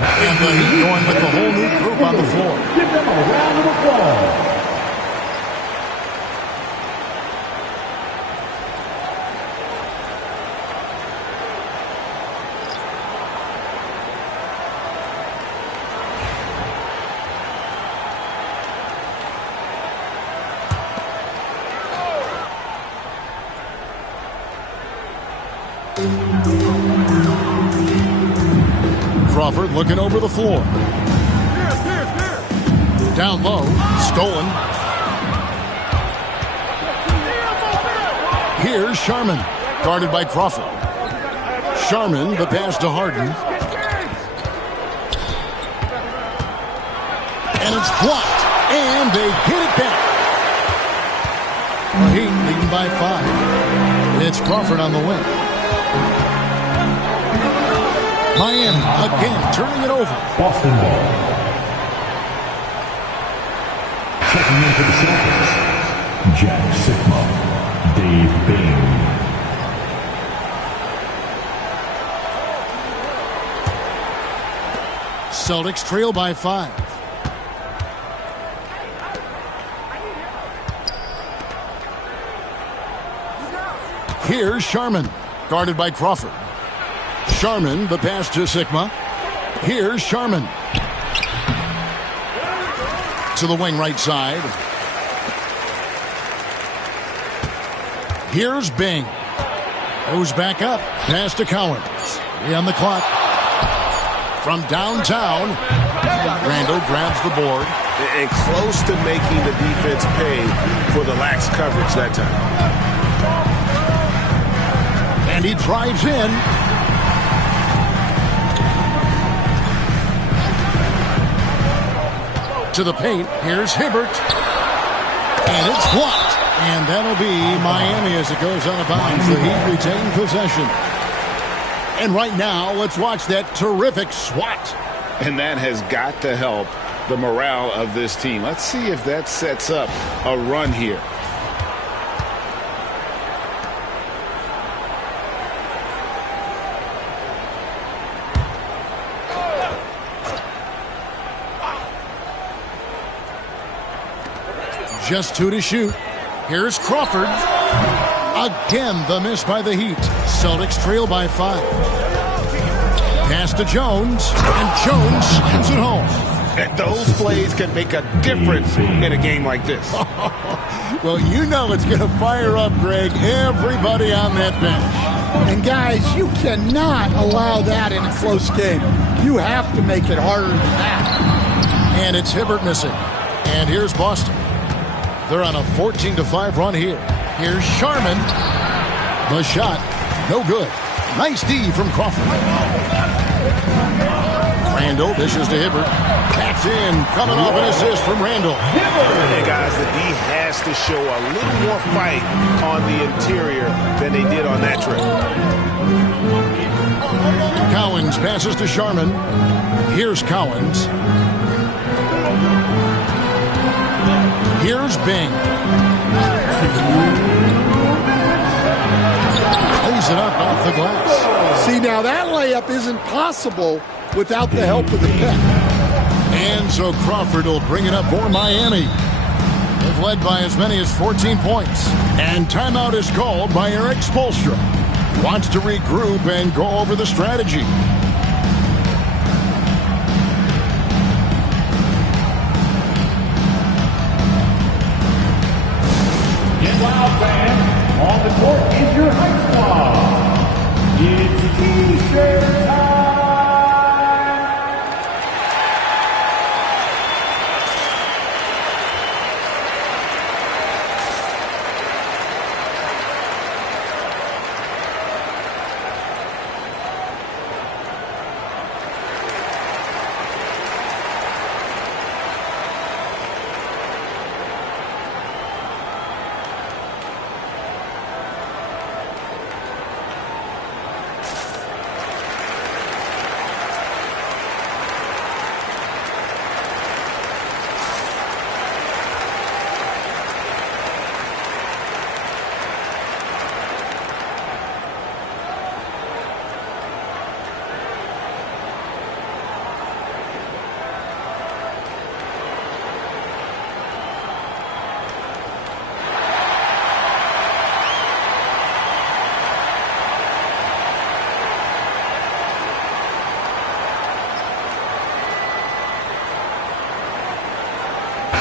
And the Heat going with the whole new group on the floor. Give them a round of applause. Crawford looking over the floor. Down low, stolen. Here's Sharman, guarded by Crawford. Sharman, the pass to Harden. And it's blocked, and they get it back. The Heat leading by 5. It's Crawford on the wing. Miami again turning it over. Boston ball. Checking in for the Celtics. Jack Sigma. Dave Bing. Celtics trail by 5. Here's Sharman, guarded by Crawford. Sharman, the pass to Sigma. Here's Sharman. To the wing right side. Here's Bing. Goes back up. Pass to Collins. 3 on the clock. From downtown, Randall grabs the board. And close to making the defense pay for the lax coverage that time. And he drives in. To the paint. Here's Hibbert. And it's blocked. And that'll be Miami as it goes out of bounds. The Heat retain possession. And right now, let's watch that terrific swat. And that has got to help the morale of this team. Let's see if that sets up a run here. Just 2 to shoot. Here's Crawford. Again, the miss by the Heat. Celtics trail by 5. Pass to Jones, and Jones slams it home. And those plays can make a difference in a game like this. Well, you know it's going to fire up, Greg, everybody on that bench. And guys, you cannot allow that in a close game. You have to make it harder than that. And it's Hibbert missing. And here's Boston. They're on a 14-5 run here. Here's Sharman. The shot, no good. Nice D from Crawford. Randall dishes to Hibbert. Catch in, coming off an assist from Randall. Hey guys, the D has to show a little more fight on the interior than they did on that trip. Cowens passes to Sharman. Here's Cowens. Here's Bing. Lays it up off the glass. See, now that layup isn't possible without the help of the pick. And so Crawford will bring it up for Miami. They've led by as many as 14 points. And timeout is called by Eric Spoelstra. He wants to regroup and go over the strategy. Wow, fans, on the court is your high squad. It's T-shirt time.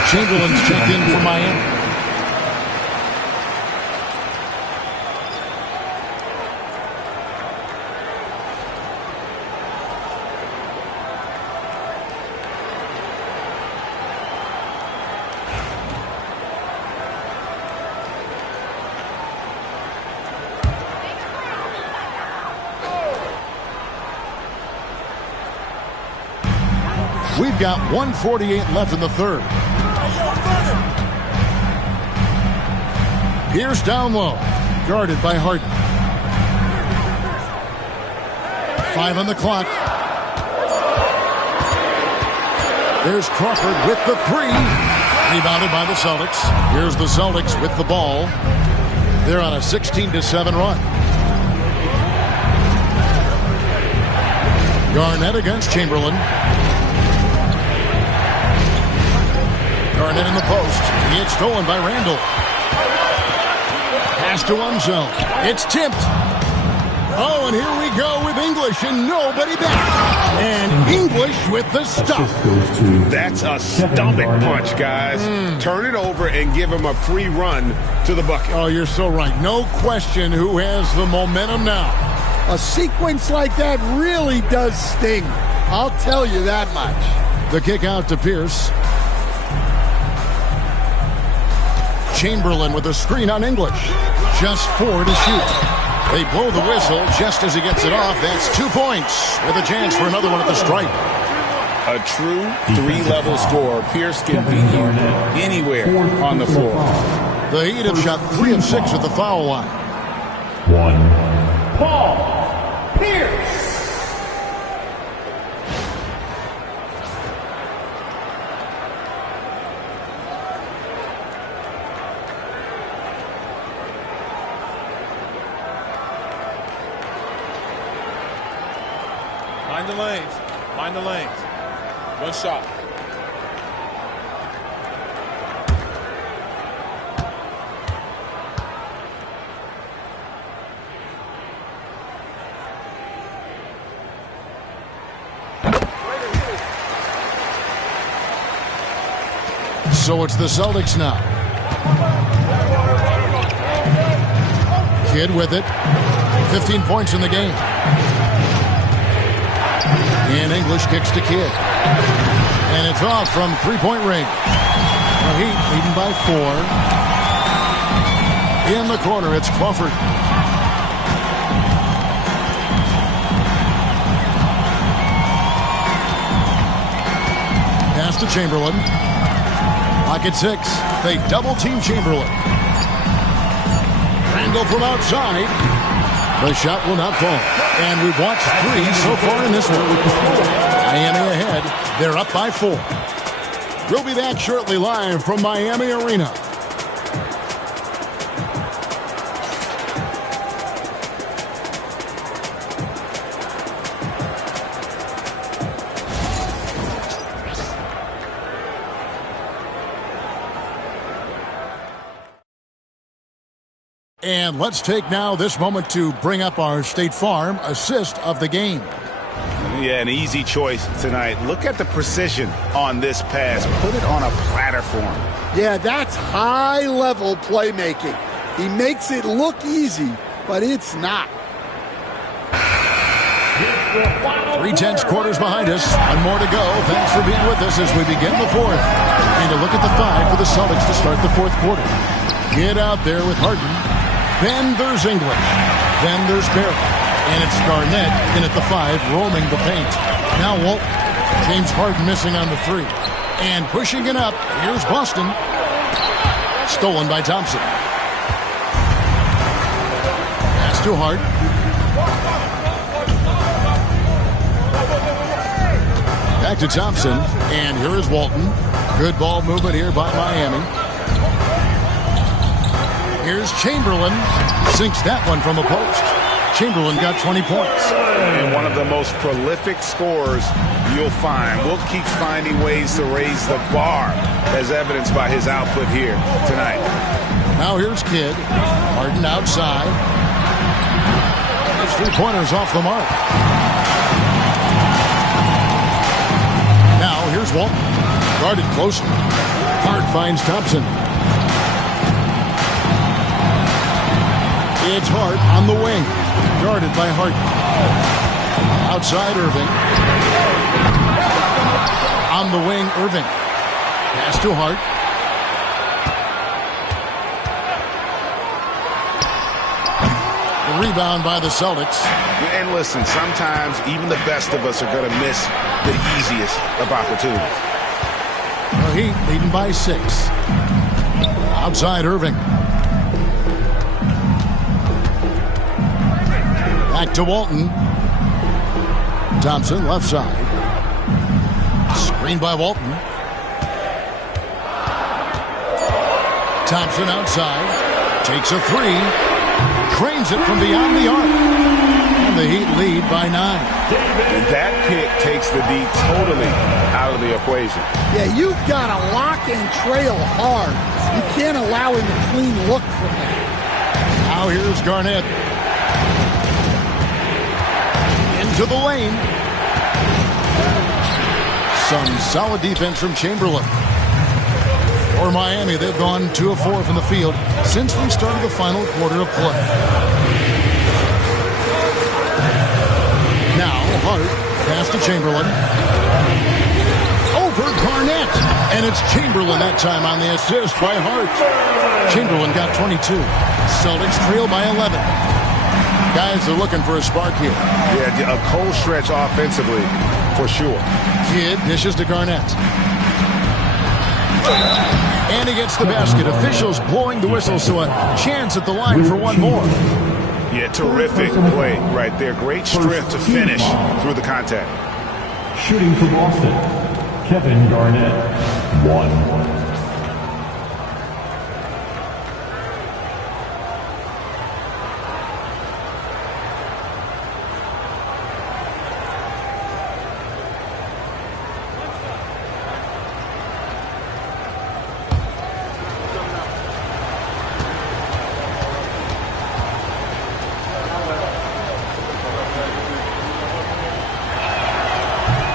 Chamberlain's checked in for Miami. We've got 1:48 left in the third. Pierce down low, guarded by Harden. 5 on the clock. There's Crawford with the 3. Rebounded by the Celtics. Here's the Celtics with the ball. They're on a 16-7 run. Garnett against Chamberlain. Garnett in the post. It's stolen by Randall. Pass to Unzo. It's tipped. Oh, and here we go with English and nobody back. And English with the stop. That's a stomach punch, guys. Turn it over and give him a free run to the bucket. Oh, you're so right. No question who has the momentum now. A sequence like that really does sting. I'll tell you that much. The kick out to Pierce. Chamberlain with a screen on English. Just 4 to shoot. They blow the whistle just as he gets it off. That's 2 points with a chance for another one at the stripe. A true 3-level scorer. Pierce can be here anywhere on the floor. The Heat have shot 3 of 6 at the foul line. 1. Paul Pierce. Mind the lanes. Mind the lanes. One shot. So it's the Celtics now. Kidd with it. 15 points in the game. And English kicks to Kidd. And it's off from three-point range. The Heat leading by 4. In the corner, it's Crawford. Pass to Chamberlain. Pocket 6. They double-team Chamberlain. Randall from outside. The shot will not fall. And we've watched 3 so far in this one. Miami ahead. They're up by 4. We'll be back shortly live from Miami Arena. And let's take now this moment to bring up our State Farm assist of the game. Yeah, an easy choice tonight. Look at the precision on this pass. Put it on a platter for him. Yeah, that's high-level playmaking. He makes it look easy, but it's not. 3 quarters behind us. One more to go. Thanks for being with us as we begin the 4th. And a look at the 5 for the Celtics to start the 4th quarter. Get out there with Harden. Then there's English. Then there's Barrett. And it's Garnett in at the 5, roaming the paint. Now Walton. James Harden missing on the 3. And pushing it up. Here's Boston. Stolen by Thompson. Pass to Hart. Back to Thompson. And here is Walton. Good ball movement here by Miami. Here's Chamberlain. Sinks that one from a post. Chamberlain got 20 points. And one of the most prolific scorers you'll find. Will keep finding ways to raise the bar, as evidenced by his output here tonight. Now here's Kidd. Harden outside. His 3-pointers off the mark. Now here's Walton. Guarded closely. Hart finds Thompson. It's Hart on the wing. Guarded by Hart. Outside Irving. On the wing, Irving. Pass to Hart. The rebound by the Celtics. And listen, sometimes even the best of us are going to miss the easiest of opportunities. The Heat leading by 6. Outside Irving. Back to Walton. Thompson left side. Screen by Walton. Thompson outside. Takes a 3. Cranes it from beyond the arc. And the Heat lead by 9. And that pick takes the D totally out of the equation. Yeah, you've got to lock and trail hard. You can't allow him a clean look from that. Now here's Garnett. To the lane. Some solid defense from Chamberlain. For Miami, they've gone 2 of 4 from the field since we started the final quarter of play. Now Hart, pass to Chamberlain. Over Garnett. And it's Chamberlain that time on the assist by Hart. Chamberlain got 22. Celtics trail by 11. Guys are looking for a spark here. Yeah, a cold stretch offensively, for sure. Kidd dishes to Garnett. And And he gets the basket. Officials blowing the whistle, so a chance at the line for one more. Yeah, terrific play right there. Great strength to finish through the contact. Shooting for Boston, Kevin Garnett, 1.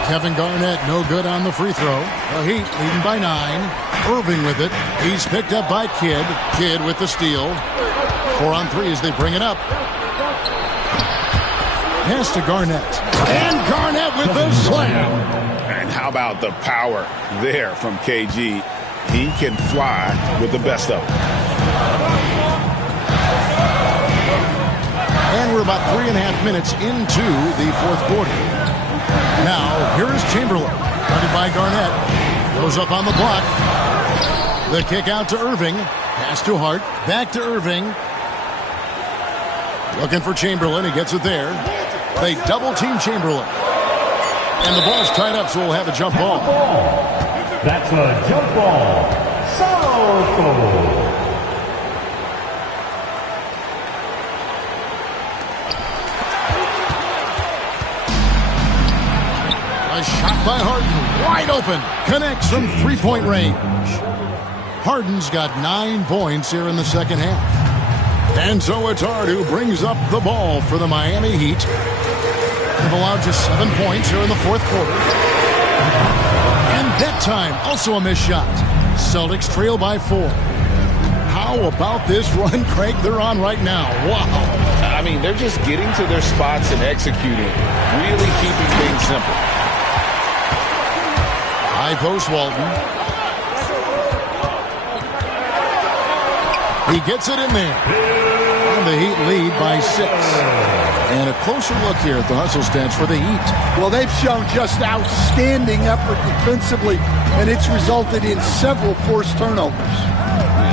Kevin Garnett, no good on the free throw. The Heat leading by 9. Irving with it. He's picked up by Kidd. Kidd with the steal. 4 on 3 as they bring it up. Pass to Garnett. And Garnett with the slam. And how about the power there from KG? He can fly with the best of them. And we're about 3.5 minutes into the fourth quarter. Now, here is Chamberlain. Guarded by Garnett. Goes up on the block. The kick out to Irving. Pass to Hart. Back to Irving. Looking for Chamberlain. He gets it there. They double-team Chamberlain. And the ball's tied up, so we'll have a jump ball. That's a jump ball. Southall. A shot by Harden, wide open, connects from three-point range. Harden's got 9 points here in the second half. And so it's Hart who brings up the ball for the Miami Heat. They've allowed just 7 points here in the fourth quarter. And that time, also a missed shot. Celtics trail by 4. How about this run, Craig, they're on right now? Wow. I mean, they're just getting to their spots and executing, really keeping things simple. High post, Walton. He gets it in there. And the Heat lead by 6. And a closer look here at the hustle stats for the Heat. Well, they've shown just outstanding effort defensively, and it's resulted in several forced turnovers.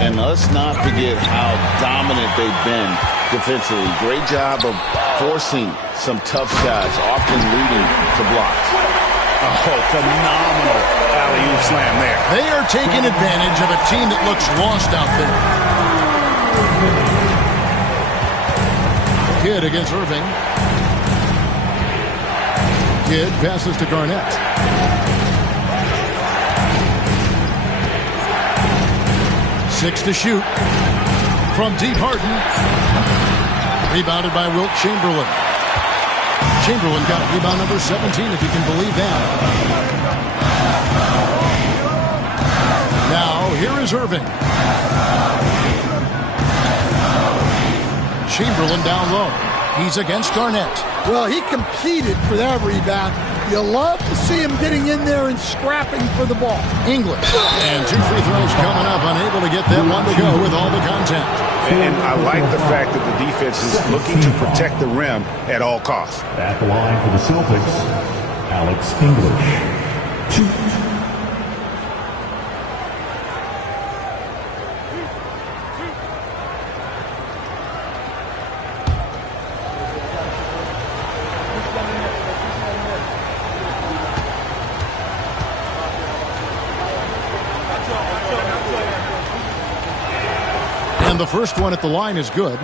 And let's not forget how dominant they've been defensively. Great job of forcing some tough shots, often leading to blocks. Oh, phenomenal alley-oop slam there. They are taking advantage of a team that looks lost out there. Kidd against Irving. Kidd passes to Garnett. Six to shoot. From deep, Harden. Rebounded by Wilt Chamberlain. Chamberlain got rebound number 17, if you can believe that. Now, here is Irving. Chamberlain down low. He's against Garnett. Well, he competed for that rebound. You love to see him getting in there and scrapping for the ball. English. And 2 free throws coming up, unable to get that one to go with all the contact. And I like the fact that the defense is looking to protect the rim at all costs. At the line for the Celtics, Alex English, 2. The first one at the line is good.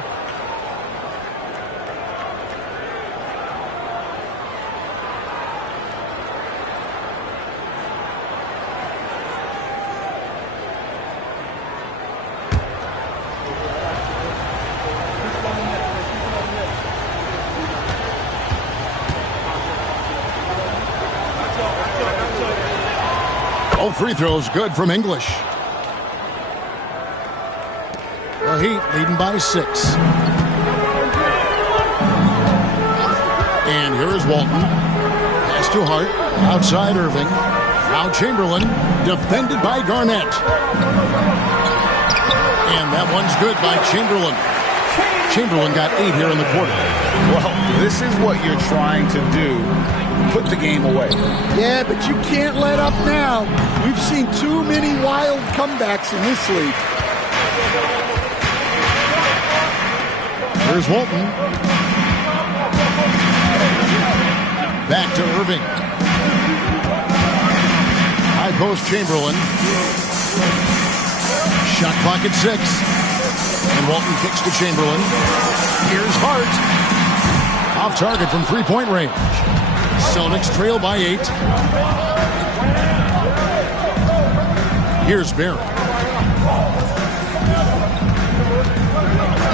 All free throws good from English. The Heat leading by 6. And here is Walton. Pass to Hart. Outside Irving. Now Chamberlain. Defended by Garnett. And that one's good by Chamberlain. Chamberlain got 8 here in the quarter. Well, this is what you're trying to do put the game away. Yeah, but you can't let up now. We've seen too many wild comebacks in this league. Here's Walton. Back to Irving. High post Chamberlain. Shot clock at 6. And Walton kicks to Chamberlain. Here's Hart. Off target from three-point range. Celtics trail by 8. Here's Barry.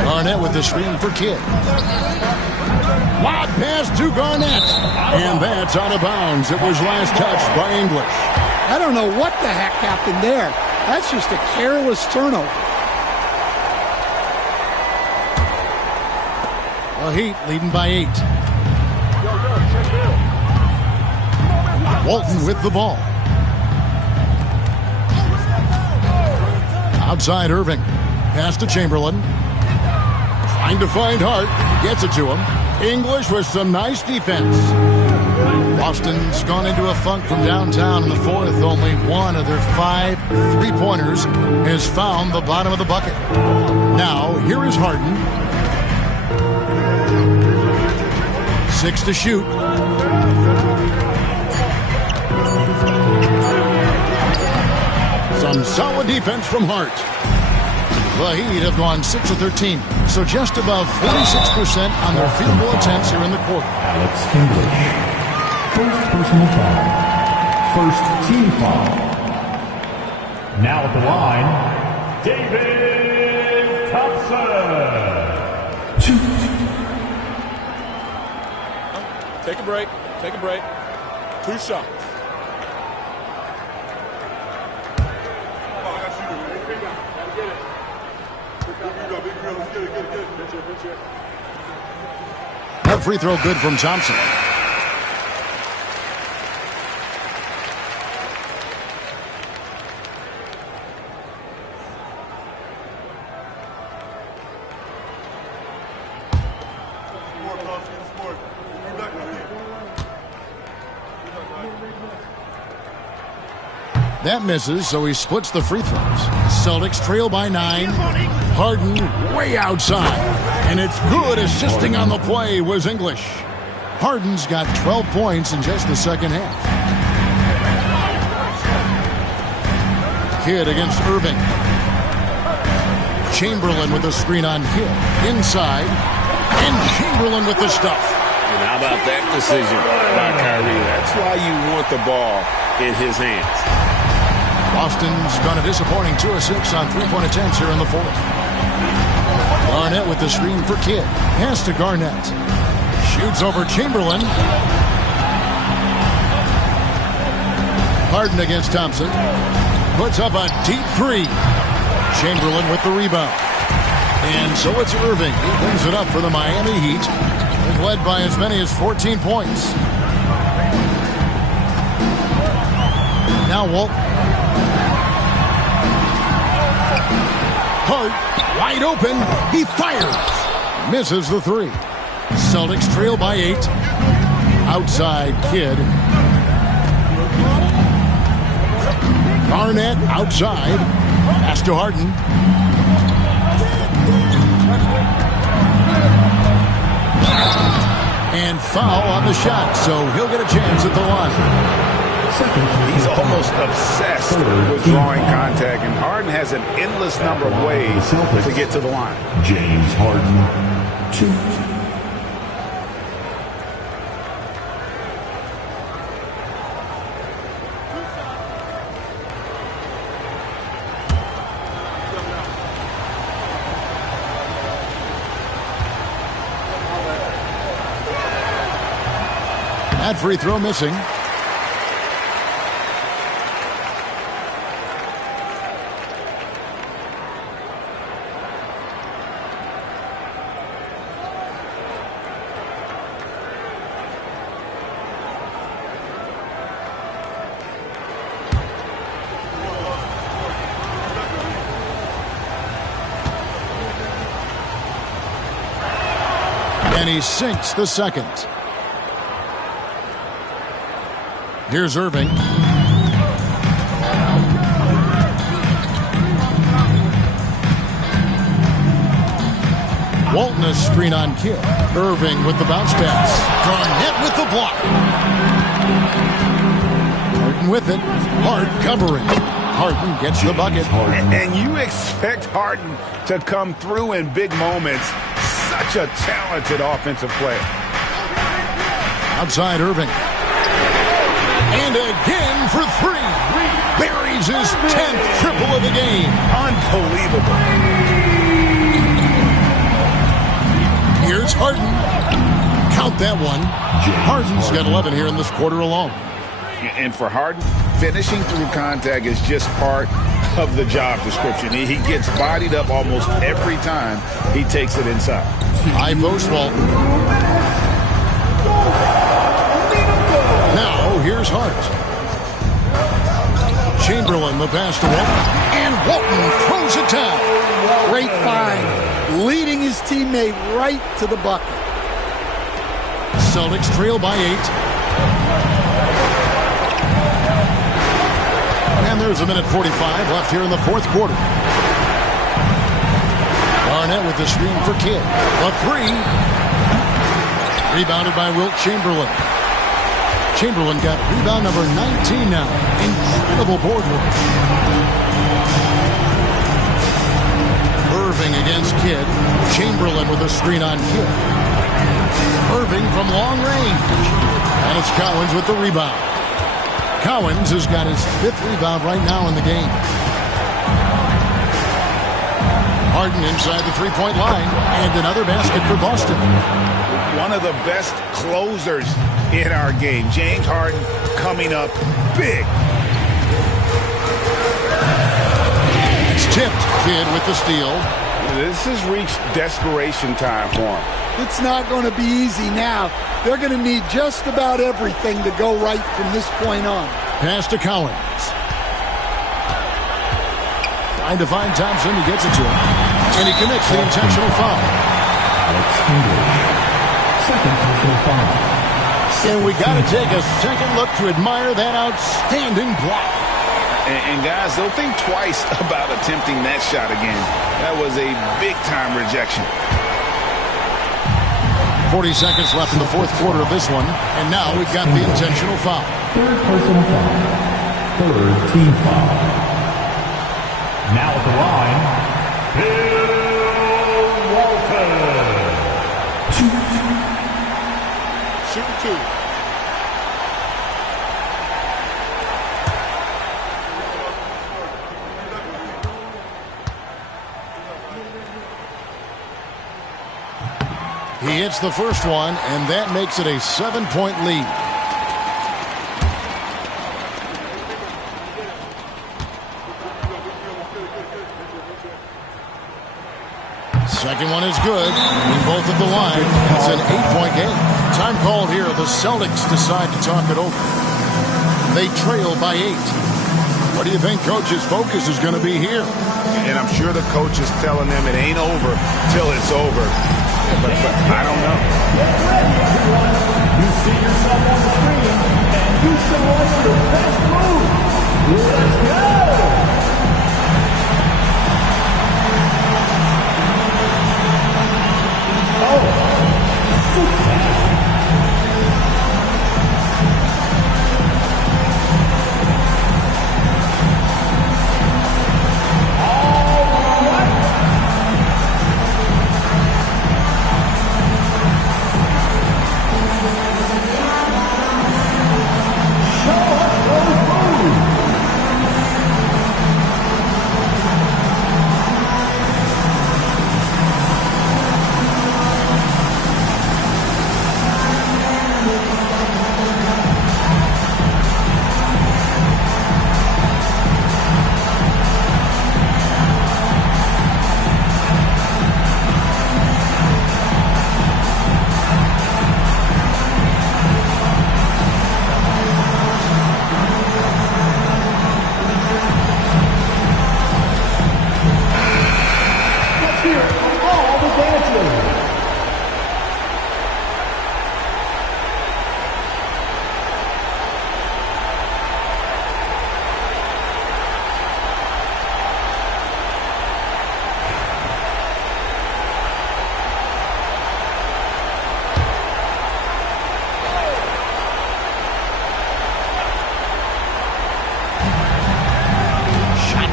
Garnett with the screen for Kidd. Wide pass to Garnett. And that's out of bounds. It was last touched by English. I don't know what the heck happened there. That's just a careless turnover. The Heat leading by 8. Walton with the ball. Outside Irving. Pass to Chamberlain. Trying to find Hart. Gets it to him. English with some nice defense. Boston's gone into a funk from downtown in the fourth. Only one of their 5 3-pointers has found the bottom of the bucket. Now, here is Harden. 6 to shoot. Some solid defense from Hart. The Heat have gone 6 of 13, so just above 46% on their field goal attempts here in the quarter. Alex English. First personal foul. First team foul. Now at the line, David Thompson. 2. Take a break. Take a break. 2 shots. That free throw good from Thompson. That misses, so he splits the free throws. Celtics trail by 9. Harden way outside. And it's good. Assisting on the play was English. Harden's got 12 points in just the second half. Kidd against Irving. Chamberlain with a screen on Kidd. Inside. And Chamberlain with the stuff. And how about that decision by Kyrie? That's why you want the ball in his hands. Boston's gone a disappointing 2 of 6 on 3-point attempts here in the fourth. Garnett with the screen for Kidd. Pass to Garnett. Shoots over Chamberlain. Harden against Thompson. Puts up a deep 3. Chamberlain with the rebound. And so it's Irving. He brings it up for the Miami Heat. They've led by as many as 14 points. Now Walton. Hart, wide open. He fires. Misses the 3. Celtics trail by 8. Outside Kidd. Garnett outside. Pass to Harden. And foul on the shot, so he'll get a chance at the line. He's almost obsessed with drawing contact, and Harden has an endless number of ways to get to the line. James Harden, 2. That free throw missing. And he sinks the second. Here's Irving. Walton a screen on Kidd. Irving with the bounce pass. Garnett with the block. Harden with it. Hart covering. Harden gets the bucket. And you expect Harden to come through in big moments. Such a talented offensive player. Outside Irving. And again for three. Buries his 10th triple of the game. Unbelievable. Here's Harden. Count that one. Harden's got 11 here in this quarter alone. And for Harden, finishing through contact is just part of the job description. He gets bodied up almost every time he takes it inside. High post Walton. Now here's Hart. Chamberlain the pass to Walton. And Walton throws it down. Great find. Leading his teammate right to the bucket. Celtics trail by 8. And there's a minute 45 left here in the fourth quarter. Garnett with the screen for Kidd. A three. Rebounded by Wilt Chamberlain. Chamberlain got rebound number 19 now. Incredible board work. Irving against Kidd. Chamberlain with a screen on Kidd. Irving from long range. And it's Cowens with the rebound. Cowens has got his 5th rebound right now in the game. Harden inside the three-point line. And another basket for Boston. One of the best closers in our game. James Harden coming up big. It's tipped. Kidd with the steal. This has reached desperation time for him. It's not going to be easy now. They're going to need just about everything to go right from this point on. Pass to Cowens. Trying to find Thompson. He gets it to him. And he commits the intentional foul. Second personal foul. And we got to take a second look to admire that outstanding block. And guys, they'll think twice about attempting that shot again. That was a big-time rejection. 40 seconds left in the fourth quarter of this one. And now we've got the intentional foul. Third personal foul. Third team foul. Now at the line, Bill Walton. Shoot two. He hits the first one, and that makes it a 7-point lead. Second one is good. In both at the line. It's an 8-point game. Time called here. The Celtics decide to talk it over. They trail by 8. What do you think Coach's focus is going to be here? And I'm sure the coach is telling them it ain't over till it's over. But I don't know. Get ready, everyone. You see yourself on the screen, and you show us your best move. Let's go!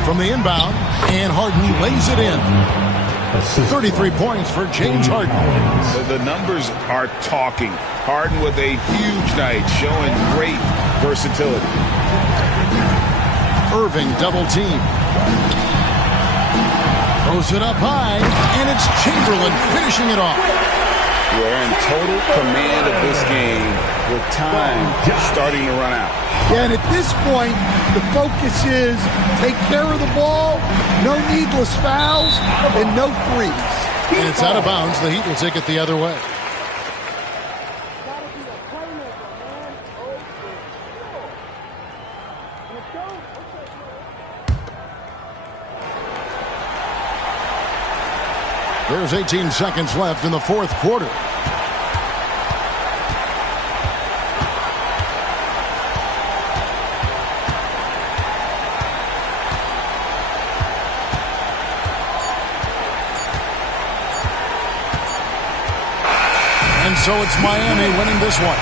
from the inbound, and Harden lays it in. 33 points for James Harden. The numbers are talking. Harden with a huge night, showing great versatility. Irving double team. Throws it up high, and it's Chamberlain finishing it off. We're in total command of this game with time starting to run out. Yeah, and at this point, the focus is take care of the ball, no needless fouls, and no threes. And it's out of bounds. The Heat will take it the other way. There's 18 seconds left in the fourth quarter. And so it's Miami winning this one.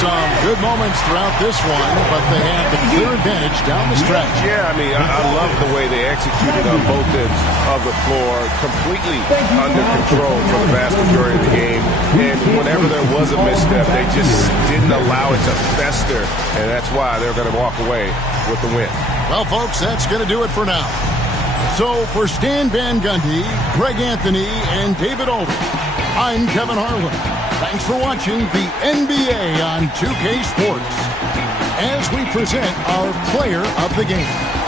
Some good moments throughout this one, but they had the clear advantage down the stretch. Yeah, I mean, I love the way they executed on both ends of the floor, completely under control for the vast majority of the game. And whenever there was a misstep, they just didn't allow it to fester, and that's why they're going to walk away with the win. Well, folks, that's going to do it for now. So for Stan Van Gundy, Greg Anthony, and David Aldridge, I'm Kevin Harlan. Thanks for watching the NBA on 2K Sports as we present our player of the game.